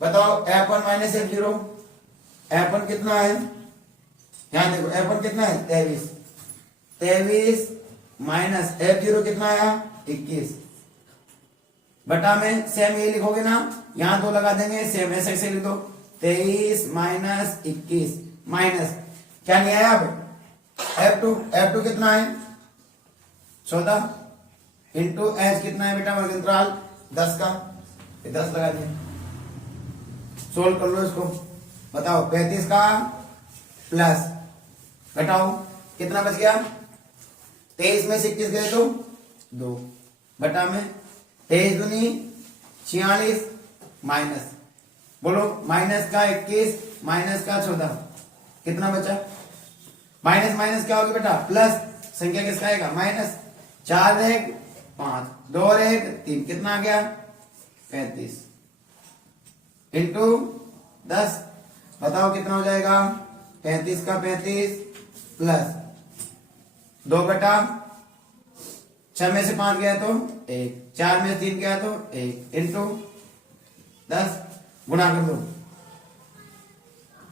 बताओ F1 माइनस F0, F1 कितना है, यहां देखो F1 कितना है 23 माइनस F0 कितना आया 21, बटा में सेम ये लिखोगे ना, यहां 2 लगा देंगे, सेम ऐसे ऐसे लिख दो 23 माइनस 21 माइनस क्या नहीं आया अब F2 कितना है 14 इंटू H कितना है बेटा वर्ग अंतराल 10 का, 10 लगा दिया, सोल्व कर लो इसको, बताओ 35 का प्लस घटाओ कितना बच गया, 23 में से 21 गए तो 2, बटा में 23 दूनी 46 माइनस, बोलो माइनस का 21 माइनस का 14, कितना बचा, माइनस माइनस क्या होगी बेटा प्लस, संख्या किसका आएगा माइनस, 4 1 5 2 1 3, कितना आ गया 35 इंटू 10, बताओ कितना हो जाएगा 35 का 35 प्लस 2 बटा 6 में से 5 गया तो 1, 4 में से 3 गया तो 1 इंटू 10 गुना कर दो,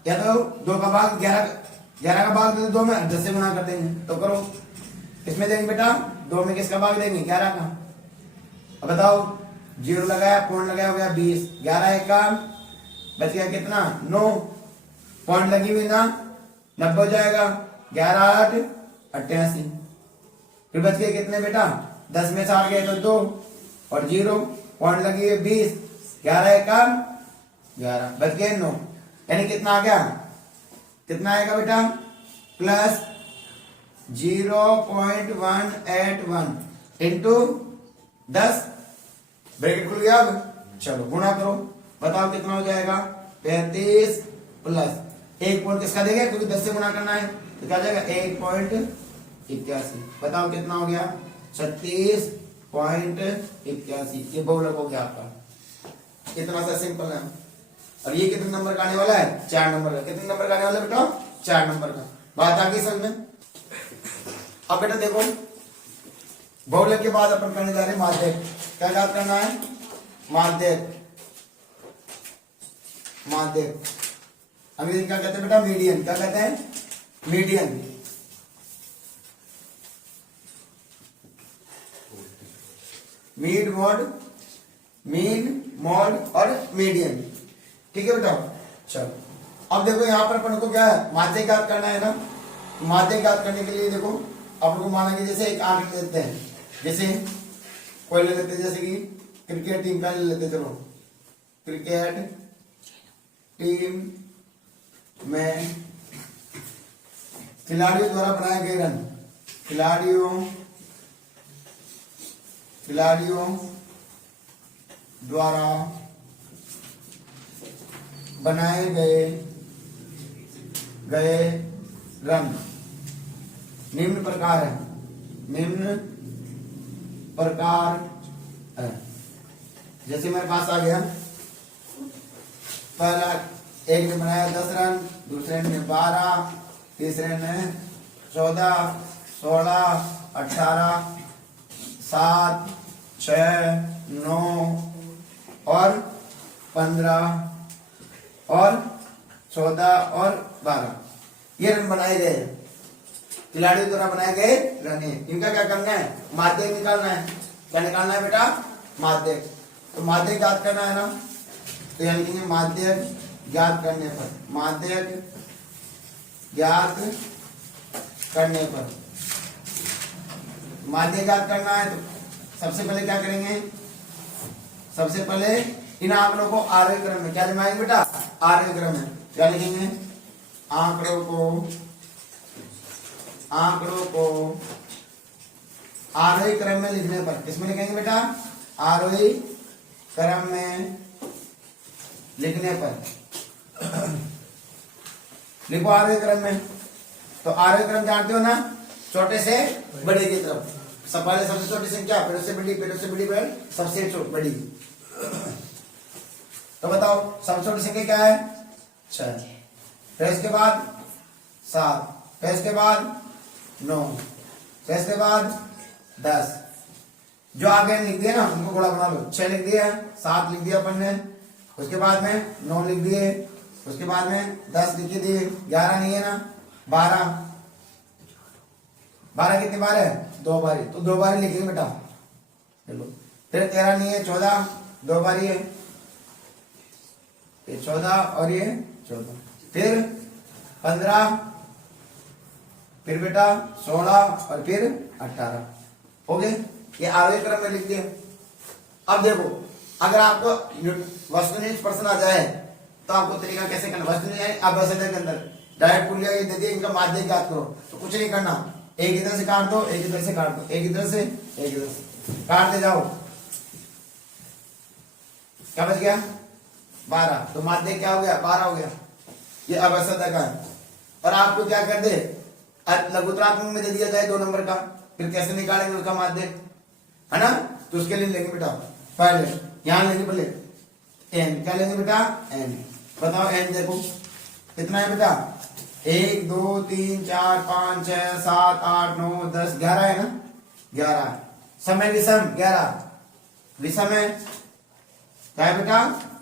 या तो 2 का भाग 11 का भाग दे 2 में 10 से गुना कर देंगे तो करो। इसमें देंगे बेटा 2 में किसका भाग देंगे 11 का। अब बताओ 0 लगाया पॉइंट लगाया हो गया 20, 11 एक का बच गया कितना 9, पॉइंट लगी हुई ना 90 हो जाएगा, 11 8 88, फिर बच गए कितने बेटा 10 में से 8 गए तो 2 और 0 पॉइंट लगी हुई 20, 11 एक का 11 बच गए 9, यानी कितना आ गया, कितना आएगा बेटा प्लस 0.181 इंटू 10 ब्रैकेट खुल गया। अब चलो गुणा करो, बताओ कितना हो जाएगा 35 प्लस 1 पॉइंट किसका देगा क्योंकि 10 से गुणा करना है तो क्या जाएगा 1.81, बताओ कितना हो गया 36.81, ये बहुलक हो गया आपका। कितना सा सिंपल है। और ये कितने नंबर का आने वाला है 4 नंबर का। कितने नंबर का आने वाला है बेटा 4 नंबर का। बात आ गई समझ में। अब बेटा देखो बहुलक के बाद अपन करने जा रहे हैं माध्यक। क्या याद करना है माध्यक, माध्यक अंग्रेजी क्या कहते हैं बेटा मीडियन, क्या कहते हैं मीडियन। मीड मोड, मीन मोड और मीडियन, ठीक है बेटा। चलो अब देखो यहाँ पर अपन को क्या है माध्यक याद करना है ना। माध्यक याद करने के लिए देखो अपन को माना कि जैसे एक आंकड़ा ले लेते हैं, जैसे कोई ले लेते हैं जैसे कि क्रिकेट टीम का ले लेते, चलो क्रिकेट टीम में खिलाड़ियों द्वारा बनाए गए रन, खिलाड़ियों द्वारा बनाए गए रन निम्न प्रकार है, निम्न प्रकार है। जैसे मेरे पास आ गया पहला एक ने बनाया 10 रन, दूसरे ने 12, तीसरे ने 14, 16, 18, 7, 6, 9 और 15 और 14 और 12 ये रन बनाए गए खिलाड़ियों द्वारा बनाए गए रन है। इनका क्या करना है माध्यक निकालना है। क्या निकालना है बेटा माध्यक। तो माध्यक याद करना है ना, तो यानी कि माध्यक ज्ञात करने पर, माध्यक ज्ञात करने पर, माध्यक ज्ञात करना है तो सबसे पहले क्या करेंगे, सबसे पहले इन आंकड़ों को आरोही क्रम में क्या जमाएंगे बेटा आरोही क्रम में। क्या लिखेंगे आंकड़ों को आरोही क्रम में लिखने पर, किसमें लिखेंगे बेटा आरोही क्रम में लिखने पर लिखो आरोही क्रम में। तो आरोही क्रम जानते हो ना, छोटे से बड़े की तरफ, पहले सबसे छोटी संख्या फिर उससे बड़ी, फिर उससे बड़ी, फिर सबसे बड़ी। तो बताओ सबसे छोटी संख्या क्या है 6, फिर इसके बाद 7, फिर इसके बाद 9, फिर इसके बाद 10। जो आगे लिख दिया ना उनको गोला बना लो। 6 लिख दिया, 7 लिख दिया अपन ने, उसके बाद में 9 लिख दिए, उसके बाद में 10 लिख दिए, 11 नहीं है ना 12, 12 कितनी बार है 2 बारी, तो 2 बारी लिखेंगे बेटा चलो। फिर 13 नहीं है 14, 2 बारी है, ये 14 और ये 14, फिर 15, फिर बेटा 16 और फिर 18 हो गए। ये आरोही क्रम में लिख दिया। अब देखो अगर आपको वस्तुनिष्ठ प्रश्न आ जाए तो आपको तरीका कैसे करना, वस्तुनिष्ठ आप बस के अंदर डायरेक्ट पुलिया ये दे दिए इनका माध्यक याद करो, तो कुछ नहीं करना, एक इधर से काट दो, एक इधर से काट दो, एक इधर से, एक इधर से काटते जाओ। क्या बच गया 12, तो माध्यक क्या हो गया 12 हो गया। ये अवसर का है। और आपको क्या कर दे लघुत्रात्मक में दे दिया जाए 2 नंबर का, फिर कैसे निकालेंगे उसका माध्यक है ना। तो उसके लिए लेंगे बेटा पहले यहां लेंगे पहले एन, क्या लेंगे बेटा एन। बताओ एन देखो कितना है बेटा 1 2 3 4 5 6 7 8 9 10 11 है ना, 11 समय विषम 11 विषम है, क्या है बेटा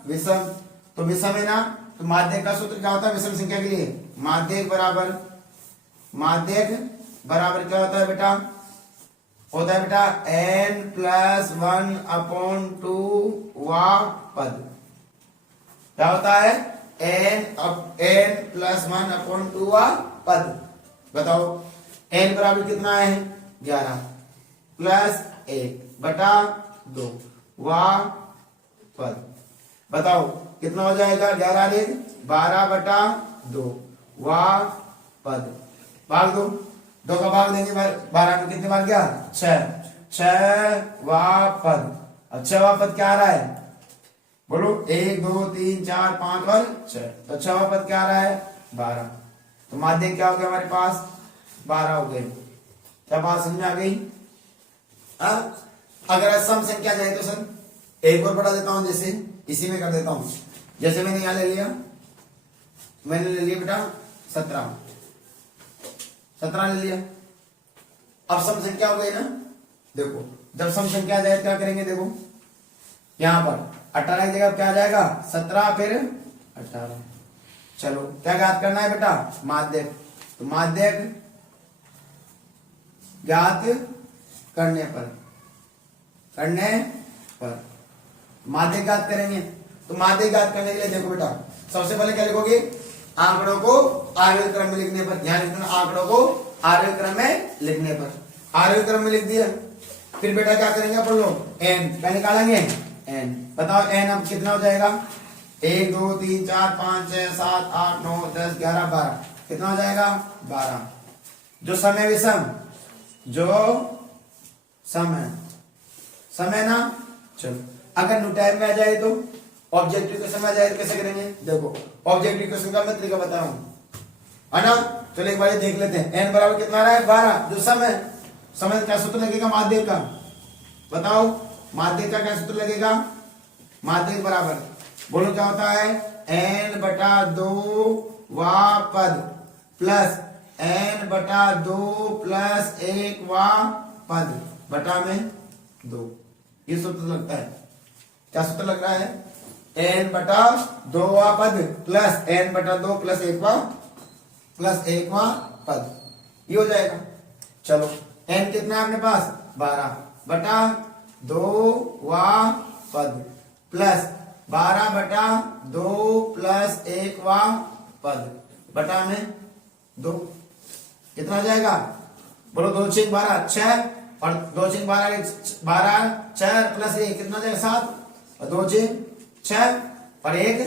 विषम। तो विषम है ना, तो माध्यक का सूत्र क्या होता है विषम संख्या के लिए, माध्यक बराबर क्या होता है बेटा, होता है बेटा n+1/2 वा पद, क्या होता है n+1/2 वा पद। बताओ n बराबर कितना है 11 प्लस 1/2 वा पद। बताओ कितना हो जाएगा 11 12/2 वा पद। भाग दो, 2 का भाग देंगे 12 में, कितने बार गया 6 वा पद। अब 6 वा पद क्या आ रहा है, बोलो 1 2 3 4 5 और 6, तो 6 वा पद क्या आ रहा है 12। तो माध्यक क्या हो गया हमारे पास 12 हो गए। क्या बात समझ में आ गई। अगर सम संख्या जाए तो सर एक और बढ़ा देता हूं, जैसे इसी में कर देता हूं, जैसे मैंने यहां ले लिया, मैंने ले लिया बेटा 17 ले लिया। अब सम संख्या हो गई ना, देखो जब सम संख्या जाए क्या करेंगे, देखो यहां पर 18 की जगह क्या आ जाएगा 17 फिर 18। चलो क्या ज्ञात करना है बेटा माध्यक, तो माध्यक ज्ञात करने पर माध्यक ज्ञात करेंगे। तो माध्यक ज्ञात करने के लिए देखो बेटा सबसे पहले क्या लिखोगे, आंकड़ों को आरोही क्रम में लिखने पर, ध्यान रखना आंकड़ों को आरोही क्रम में लिखने पर, आरोही क्रम में लिख दिया। फिर बेटा क्या करेंगे अपन लोग n क्या निकालेंगे n। बताओ n अब कितना हो जाएगा 1 2 3 4 5 6 7 8 9 10 11 12, कितना हो जाएगा 12। जो समय विषम, जो समय ना, चलो अगर न्यू टाइम में आ जाए तो ऑब्जेक्टिव क्वेश्चन में आ जाए तो कैसे करेंगे, देखो ऑब्जेक्टिव क्वेश्चन का मैं तरीका बता रहा हूं, है ना। चलो एक बार देख लेते हैं, n बराबर कितना आ रहा है 12, जो समय क्या सूत्र लगेगा माध्यक का, बताओ माध्यक का क्या सूत्र लगेगा, माध्यक बराबर बोलो क्या होता है n/2 वा पद प्लस n/2 प्लस 1 वा पद बटा में 2, ये सूत्र लगता है। क्या सूत्र लग रहा है n/2 वा पद प्लस n/2 प्लस 1 वा पद, ये हो जाएगा। चलो n कितना है अपने पास 12/2 वा पद प्लस 12/2 प्लस 1 वा पद बटा में 2, कितना हो जाएगा बोलो 2 6 12 6 और 2 6 12 6 प्लस 1 कितना जाएगा 7 और 2 6 6 और 1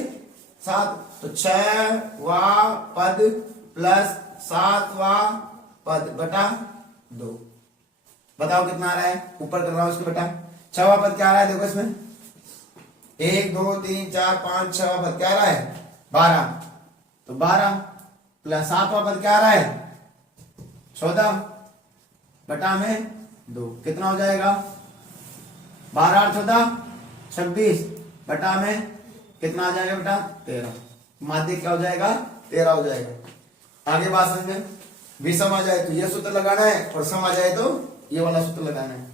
7, तो 6 वा पद प्लस 7 वा पद बटा 2। बताओ कितना आ रहा है, ऊपर कर रहा हूं इसको बेटा। 6 वा पद क्या आ रहा है, देखो इसमें 1 2 3 4 5 6 वा पद क्या आ रहा है 12, तो 12 प्लस 7 वा पद क्या आ रहा है 14 बटा में 2, कितना हो जाएगा 12 और 14 26 बटा में कितना आ जाएगा बेटा 13। माध्यक क्या हो जाएगा 13 हो जाएगा। आगे बात समझे, विषम आ जाए तो ये सूत्र लगाना है और सम आ जाए तो ये वाला सूत्र लगाना है।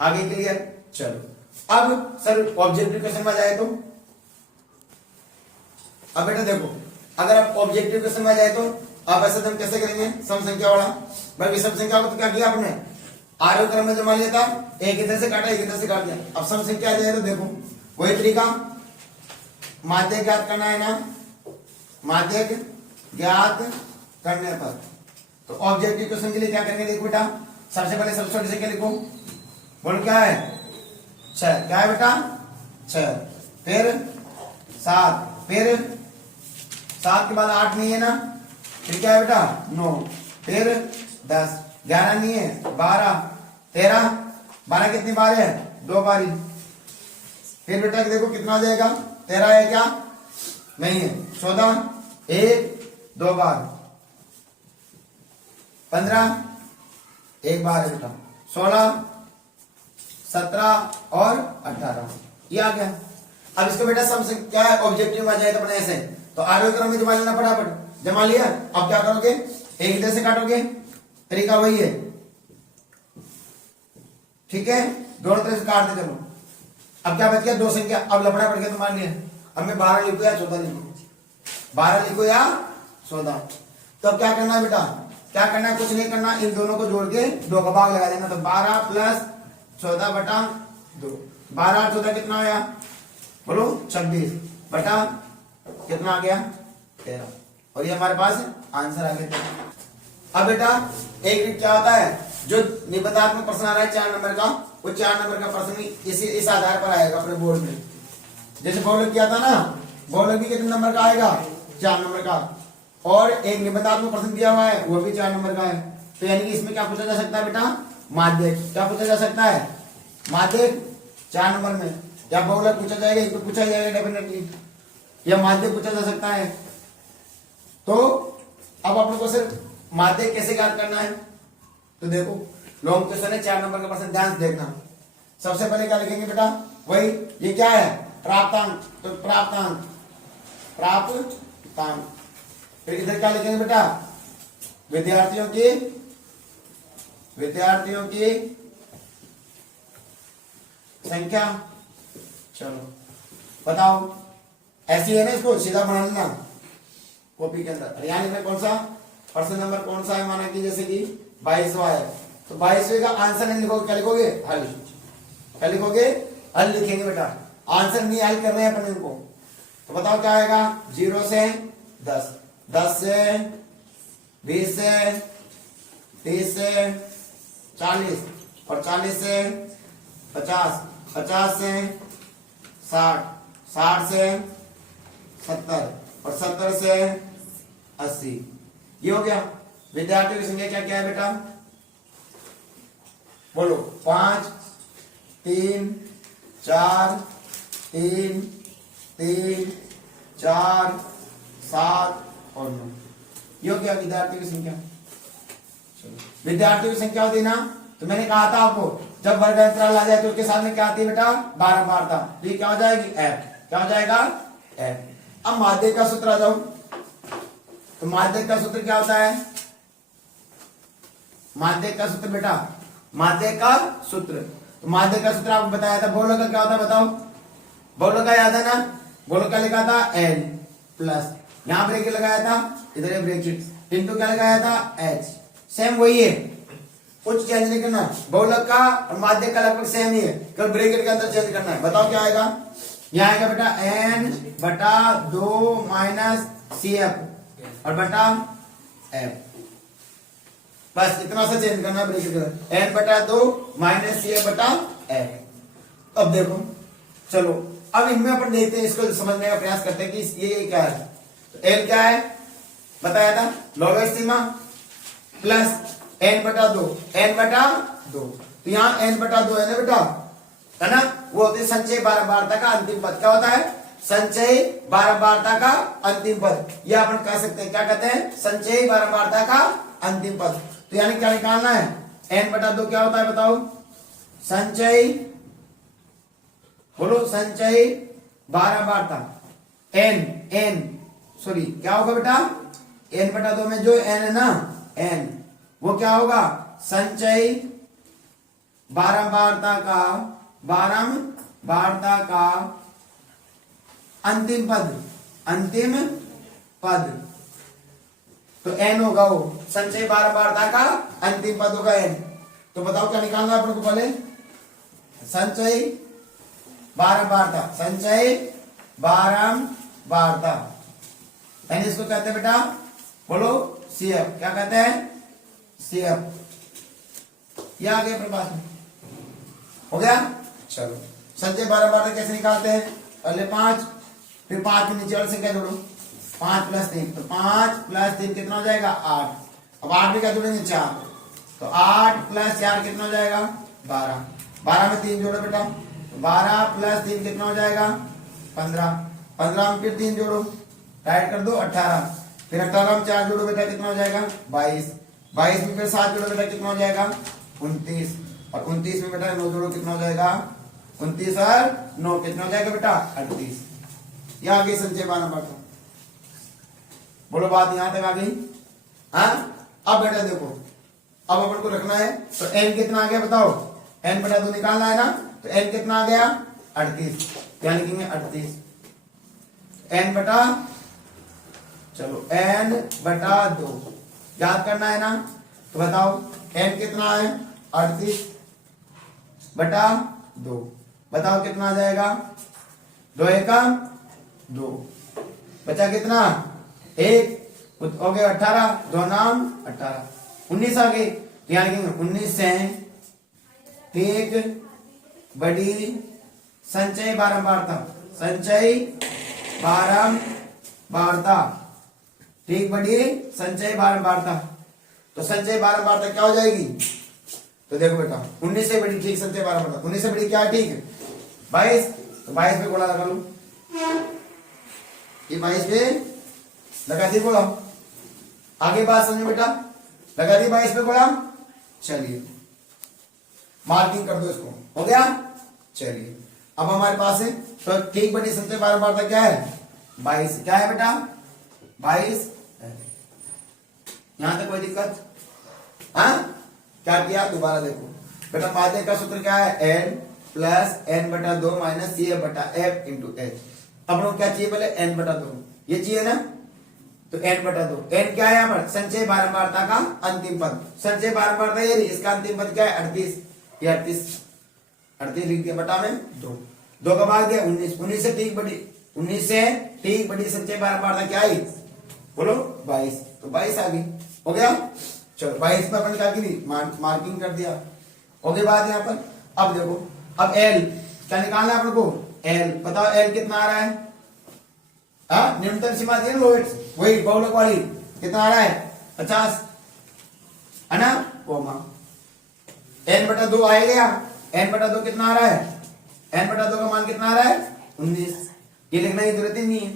आगे क्लियर। चलो अब सर ऑब्जेक्टिव क्वेश्चन में आ जाए तो, अब बेटा देखो अगर आप ऑब्जेक्टिव क्वेश्चन में आ जाए तो आप ऐसे हम कैसे करेंगे, सम संख्या वाला भाई विषम संख्या को तो क्या किया आपने आरोही क्रम में जमा लिया था, एक इधर से काटा एक इधर से काट दिया। अब सम संख्या आ जाए तो देखो वही तरीका, माध्यक ज्ञात करना है ना, माध्यक ज्ञात करने पर। तो ऑब्जेक्टिव क्वेश्चन के लिए क्या करेंगे देखो बेटा, सबसे पहले सबसे छोटे से क्या लिखो, बोलो क्या है 6, क्या है बेटा 6, फिर 7, फिर 7 के बाद 8 नहीं है ना, फिर क्या है बेटा 9, फिर 10, 11 नहीं है 12, 13, 12 कितनी बार है 2 बारी, फिर बेटा देखो कितना आ जाएगा 13 है क्या नहीं है, 14 1 2 बार, 15 1 बार है बेटा, 16 17 और 18, ये आ गया। अब इसको बेटा सम क्या है ऑब्जेक्टिव में आ जाए तो अपने ऐसे तो आरोही क्रम में जमा लेना फटाफट, जमा लिया। अब क्या करोगे, एक इधर से काटोगे, तरीका वही है, ठीक है, दोनों तरह से काट दे। चलो अब क्या बच गया, दो संख्या। अब लफड़ा पड़ गया तुम्हारे लिए। अब मैं 12 लिखू या 14 लिखू, 12 लिखू या 14। तो अब क्या करना है बेटा, क्या करना है, कुछ नहीं करना, इन दोनों को जोड़ के 2 का भाग लगा देना। तो 12 प्लस 14 बटा 2, 12 और 14 कितना आया, बोलो 26 बटा कितना आ गया 13, और ये हमारे पास आंसर आ गया। अब बेटा एक क्या होता है, जो निबंधात्मक प्रश्न आ रहा है 4 नंबर का, वो 4 नंबर का प्रश्न इस आधार पर आएगा अपने बोर्ड में। जैसे बहुलक किया था ना, बहुलक भी कितने नंबर का आएगा, 4 नंबर का, और एक निबंधात्मक प्रश्न दिया हुआ है वो भी 4 नंबर का है। तो यानी कि इसमें क्या पूछा जा सकता है बेटा, माध्यक। क्या पूछा जा सकता है, माध्यक 4 नंबर में, या बहुलक पूछा जाएगा, एक तो पूछा जाएगा डेफिनेटली, या माध्यक पूछा जा सकता है। तो अब आप लोग को सिर्फ माध्यक कैसे ज्ञात करना है, तो देखो लॉन्ग क्वेश्चन है, 4 नंबर का प्रश्न, ध्यान से देखना। सबसे पहले क्या लिखेंगे बेटा, वही ये क्या है, प्राप्तांक, तो प्राप्तांक, प्राप्तांक। फिर इधर क्या लिखेंगे बेटा, विद्यार्थियों की संख्या। चलो बताओ, ऐसी है ना, इसको सीधा बना लेना कॉपी के अंदर। यानी में कौन सा प्रश्न नंबर कौन सा है, माना कि जैसे कि 22वां है, तो 22वें का आंसर नहीं लिखोगे, क्या लिखोगे, हल। क्या लिखोगे, हल लिखेंगे बेटा। आंसर नहीं हल कर रहे हैं अपन इनको, तो बताओ क्या आएगा, 0 से 10, 10 से 20 से 30 से 40, और 40 से 50, 50 से 60, 60 से 70, और 70 से 80। ये हो गया। विद्यार्थियों की संख्या क्या क्या है बेटा, बोलो, 5 3 4 3 3 4 7 और 9। ये हो गया विद्यार्थियों की संख्या। विद्यार्थियों की संख्या होती है ना, तो मैंने कहा था आपको, जब वर्ग अंतराल आ जाए तो उसके सामने क्या आती है बेटा, बारंबारता। तो ये क्या हो जाएगी, एफ। क्या हो जाएगा, एफ। अब माध्यक का सूत्र आ जाओ, तो माध्यक का सूत्र क्या होता है, माध्यक का सूत्र बेटा, माध्यक का सूत्र, तो माध्यक का सूत्र आपको बताया था। बहुलक का क्या होता है बताओ, बहुलक का याद है ना, बहुलक का लिखा था n प्लस, यहां ब्रैकेट लगाया था, इधर ब्रैकेट, इनटू क्या लगाया था, h। सेम वही है, कुछ चेंज नहीं करना। बहुलक का और माध्यक का लगभग सेम ही है, केवल ब्रैकेट के अंदर चेंज करना है। बताओ क्या आएगा, यहां आएगा बेटा n बटा 2 माइनस CF और बटा f, बस इतना सा चेंज करना ब्रैकेट, n बटा 2 माइनस CF बटा f। अब देखो, चलो अब इनमें अपन देखते हैं, इसको समझने का प्रयास करते हैं कि ये क्या है। तो L क्या है बताया था, लॉगरिथम सीमा प्लस n बटा 2, n बटा 2, तो यहाँ n बटा 2 है ना बेटा, है ना, वो होती है संचय बारंबारता का अंतिम पद। क्या होता है, संचय बारंबारता का अंतिम पद, यह अपन कह सकते हैं, क्या कहते हैं, संचय बारंबारता का अंतिम पद। तो यानी क्या निकालना है, n बटा 2 क्या होता है बताओ, संचय, बोलो संचय बारंबारता, n सॉरी क्या होगा बेटा, n बटा 2 में जो n है ना, n वो क्या होगा, संचय बारंबारता का अंतिम पद, तो n होगा वो, संचय बारंबारता का अंतिम पद होगा n। तो बताओ क्या निकालना है अपन को, पहले संचय बारंबारता, यानी इसको कहते हैं बेटा, बोलो CF। क्या कहते हैं, CF। ये आ गया प्रभाष में, हो गया। चलो संचय बारंबारता कैसे निकालते हैं, पहले 5, फिर 5 के नीचे वाली संख्या जोड़ो, 5 प्लस 3, तो 5 प्लस 3 कितना हो जाएगा, 8। अब 8 में क्या जोड़ेंगे, 4, तो 8 प्लस 4 कितना हो जाएगा, 12। 12 में 3 जोड़ो बेटा, तो 12 प्लस 3 कितना हो जाएगा, 15। 15 में फिर 3 जोड़ो, टाइट कर दो, 18। फिर 18 में 4 जोड़ो बेटा, कितना हो जाएगा, 22। 22 में फिर 7 जोड़ो बेटा, कितना हो जाएगा, 29। और 29 में बेटा 9 जोड़ो, कितना हो जाएगा, 29 और 9 कितना हो जाएगा बेटा, 38। ये आगे संचय बारंबारता। बोलो बात यहां तक आ गई। हाँ अब बेटा देखो, अब अपन को रखना है तो n कितना आ गया बताओ, n बटा 2 निकालना है ना, तो n कितना आ गया 38, क्या लिखेंगे 38, n बटा, चलो n बटा 2 याद करना है ना, तो बताओ n कितना है 38 बटा 2, बताओ कितना आ जाएगा, 2 एका 2, बचा कितना 1, हो गया 18, 2 नाम 18, 19 आ गए, यहाँ लिखेंगे 19 से ठीक बड़ी संचय बारंबारता, संचय बारंबारता, ठीक बड़ी संचय बारंबारता, तो संचय बारंबारता क्या हो जाएगी, तो देखो बेटा 19 से बड़ी ठीक संचय बारंबारता, 19 से बड़ी क्या है ठीक है 22, तो 22 पे गोला लगा लो, ये 22 पे लगा दी गोला, आगे बात समझो बेटा, लगा दी 22 पे गोला, चलिए मार्किंग कर दो इसको, हो गया। चलिए अब हमारे पास है तो ठीक बड़ी संचय बारंबारता क्या है 22, क्या है बेटा 22, यहां तक कोई दिक्कत, हाँ क्या किया दोबारा देखो बेटा, माध्य का सूत्र क्या है n प्लस n बटा 2 माइनस सी एफ बटा एफ इंटू एच, अब लोग क्या चाहिए पहले n बटा 2, ये चाहिए ना, तो n बटा 2, n क्या है यहाँ पर संचय बारंबारता का अंतिम पद, संचय बारंबारता ये रही, इसका अंतिम पद क्या है 38, ये 38 लिख दिया बटा में 2 का भाग दिया 19, 19 से ठीक बड़ी, 19 से ठीक बड़ी संचय बारंबारता क्या आई बोलो 22, तो 22 आ गई, हो गया। चलो 22 में अपन क्या की मार्किंग कर दिया, हो गई बात यहाँ पर। अब देखो अब L क्या निकालना है अपन को, L बताओ L कितना आ रहा है, हाँ न्यूनतम सीमा दी लोएट्स वही बहुलक वाली, कितना आ रहा है 50 है ना, कोमा n बटा 2 आए गया, n बटा 2 कितना आ रहा है, n बटा 2 का मान कितना आ रहा है 19, ये लिखने की जरूरत ही नहीं है।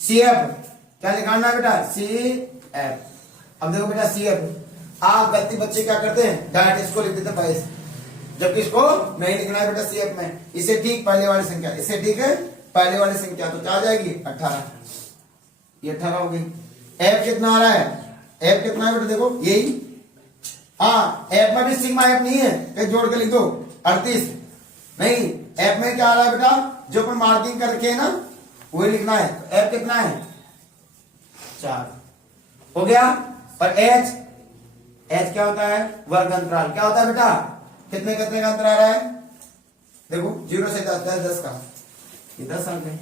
CF क्या निकालना है बेटा CF, अब देखो बेटा CF आप गलती बच्चे क्या करते हैं डायरेक्ट इसको लिख देते 22, जबकि इसको नहीं लिखना है बेटा CF में, इसे ठीक पहले वाली संख्या, इसे ठीक है पहले वाली संख्या, तो क्या आ जाएगी 18, ये 18 हो गई। F कितना आ रहा है, F कितना है बेटा देखो यही, हाँ F में भी सिग्मा F नहीं है, कहीं जोड़ के लिख दो 38, नहीं F में क्या आ रहा है बेटा जो अपन मार्किंग करके है ना वही लिखना है, तो F कितना है 4 हो गया। और H क्या होता है वर्ग अंतराल, क्या होता है बेटा कितने कितने का अंतर आ रहा है, देखो 0 से 10 का, ये 10 आ गए।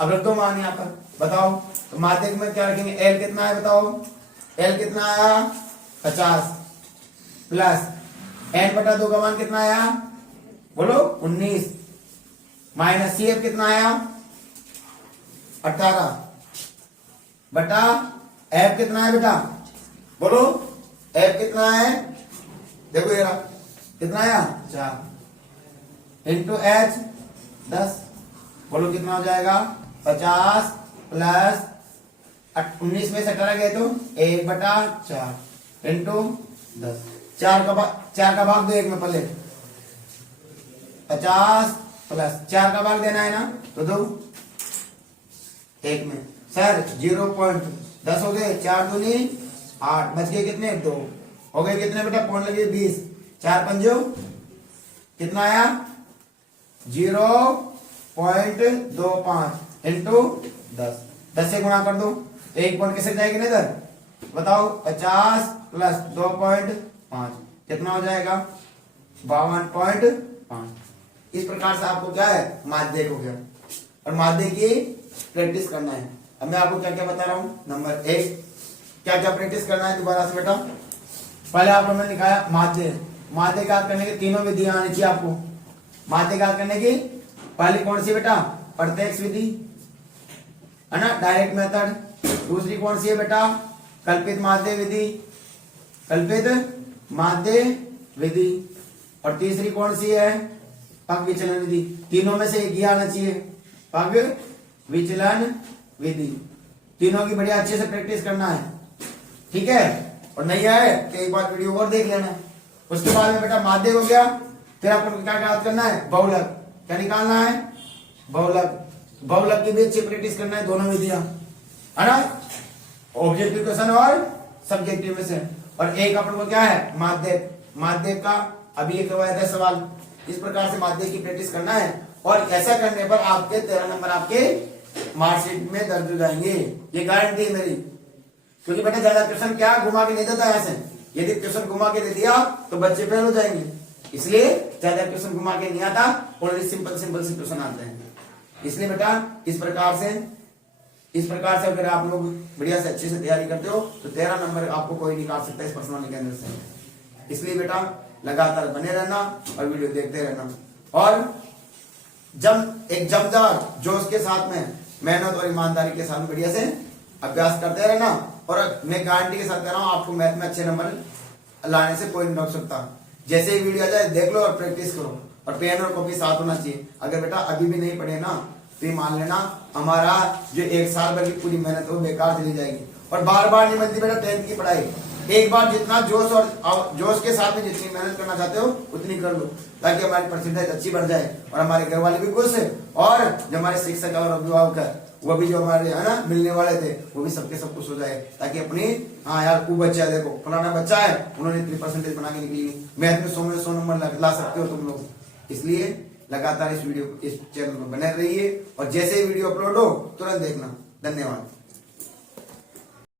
अब रख दो मान यहाँ पर, बताओ तो माध्यक में क्या रखेंगे, L कितना है बताओ, L कितना आया 50 प्लस n बटा 2 का मान कितना आया बोलो 19 माइनस CF कितना आया 18 बटा F कितना है बेटा बोलो, F कितना है देखो ये रहा कितना आया 4 इंटू H 10, बोलो कितना हो जाएगा 50 प्लस 19 में से 18 गए तो 1 बटा 4 इंटू 10, 4 का भाग दो 1 में पहले, 50 प्लस 4 का भाग देना है ना तो दो 1 में, सर 0.10 हो गए, 4 दूनी 8, बच गए कितने 2, हो गए कितने बेटा पॉइंट लगे 20, 4 पंजो कितना आया 0.25 इंटू 10 से गुणा कर दो, 1 पॉइंट कैसे जाएगी ना इधर बताओ, 50 प्लस 2.5 कितना हो जाएगा 52.5। इस प्रकार से आपको क्या है माध्यक हो गया, और माध्यक की प्रैक्टिस करना है। अब मैं आपको क्या क्या बता रहा हूं, नंबर 1 क्या क्या प्रैक्टिस करना है दोबारा से बेटा, पहले आपको मैंने लिखाया माध्य ज्ञात करने की तीनों विधियां आनी चाहिए आपको। माध्य ज्ञात करने की पहली कौन सी बेटा प्रत्यक्ष विधि है ना, डायरेक्ट मेथड, दूसरी कौन सी है बेटा कल्पित माध्य विधि, कल्पित माध्य विधि, और तीसरी कौन सी है पग विचलन विधि। तीनों में से एक ही आना चाहिए पग विचलन विधि, तीनों की बढ़िया अच्छे से प्रैक्टिस करना है, ठीक है। और नहीं आए तो एक बार वीडियो और देख लेना। उसके बाद में बेटा माध्य हो गया, फिर आपको क्या याद करना है बहुलक, क्या निकालना है बहुलक, बहुलक की भी अच्छी प्रैक्टिस करना है, दोनों विधियां है ना। ऑब्जेक्टिव क्वेश्चन और सब्जेक्टिव में से। और एक अपन को क्या है, माध्यक का अभी एक करवाया था सवाल। इस प्रकार से माध्यक की प्रैक्टिस करना है और ऐसा करने पर आपके 13 नंबर आपके मार्कशीट में दर्ज हो जाएंगे, ये गारंटी है मेरी। क्योंकि बेटा ज्यादा क्वेश्चन क्या घुमा के नहीं देता ऐसे, यदि क्वेश्चन घुमा के दे दिया तो बच्चे फेल हो जाएंगे, इसलिए ज्यादा क्वेश्चन घुमा के नहीं आता, ओनली सिंपल सिंपल से क्वेश्चन आते हैं। इसलिए बेटा इस प्रकार से अगर आप लोग बढ़िया से अच्छे से तैयारी करते हो तो 13 नंबर आपको कोई निकाल सकता है इस पर्सनालिटी के अंदर से। इसलिए बेटा लगातार बने रहना और वीडियो देखते रहना और जब एक जमदार जोश के साथ में, मेहनत और ईमानदारी के साथ बढ़िया से अभ्यास करते रहना। और मैं गारंटी के साथ कह रहा हूं आपको मैथ में अच्छे नंबर लाने से कोई नहीं रोक सकता। जैसे ही वीडियो आ जाए देख लो और प्रैक्टिस करो और पेन और कॉपी साथ होना चाहिए। अगर बेटा अभी भी नहीं पढ़े ना तो ये मान लेना हमारा जो 1 साल भर की पूरी मेहनत है वो बेकार चली जाएगी। और बार बार नहीं बनती बेटा 10th की पढ़ाई, एक बार जितना जोश के साथ में जितनी मेहनत करना चाहते हो उतनी कर लो, ताकि हमारी परसेंटेज अच्छी बढ़ जाए और हमारे घर वाले भी खुश है और जो हमारे शिक्षक और अभिभावक है वो भी जो हमारे है ना मिलने वाले थे वो भी सबके सब खुश हो जाए, ताकि अपनी हाँ यार वो बच्चा है, देखो फलाना बच्चा है उन्होंने इतनी परसेंटेज बना के निकली, मैथ में 100 में 100 नंबर ला सकते हो तुम लोग। इसलिए लगातार इस चैनल पर बने रहिए और जैसे ही वीडियो अपलोड हो तुरंत देखना। धन्यवाद।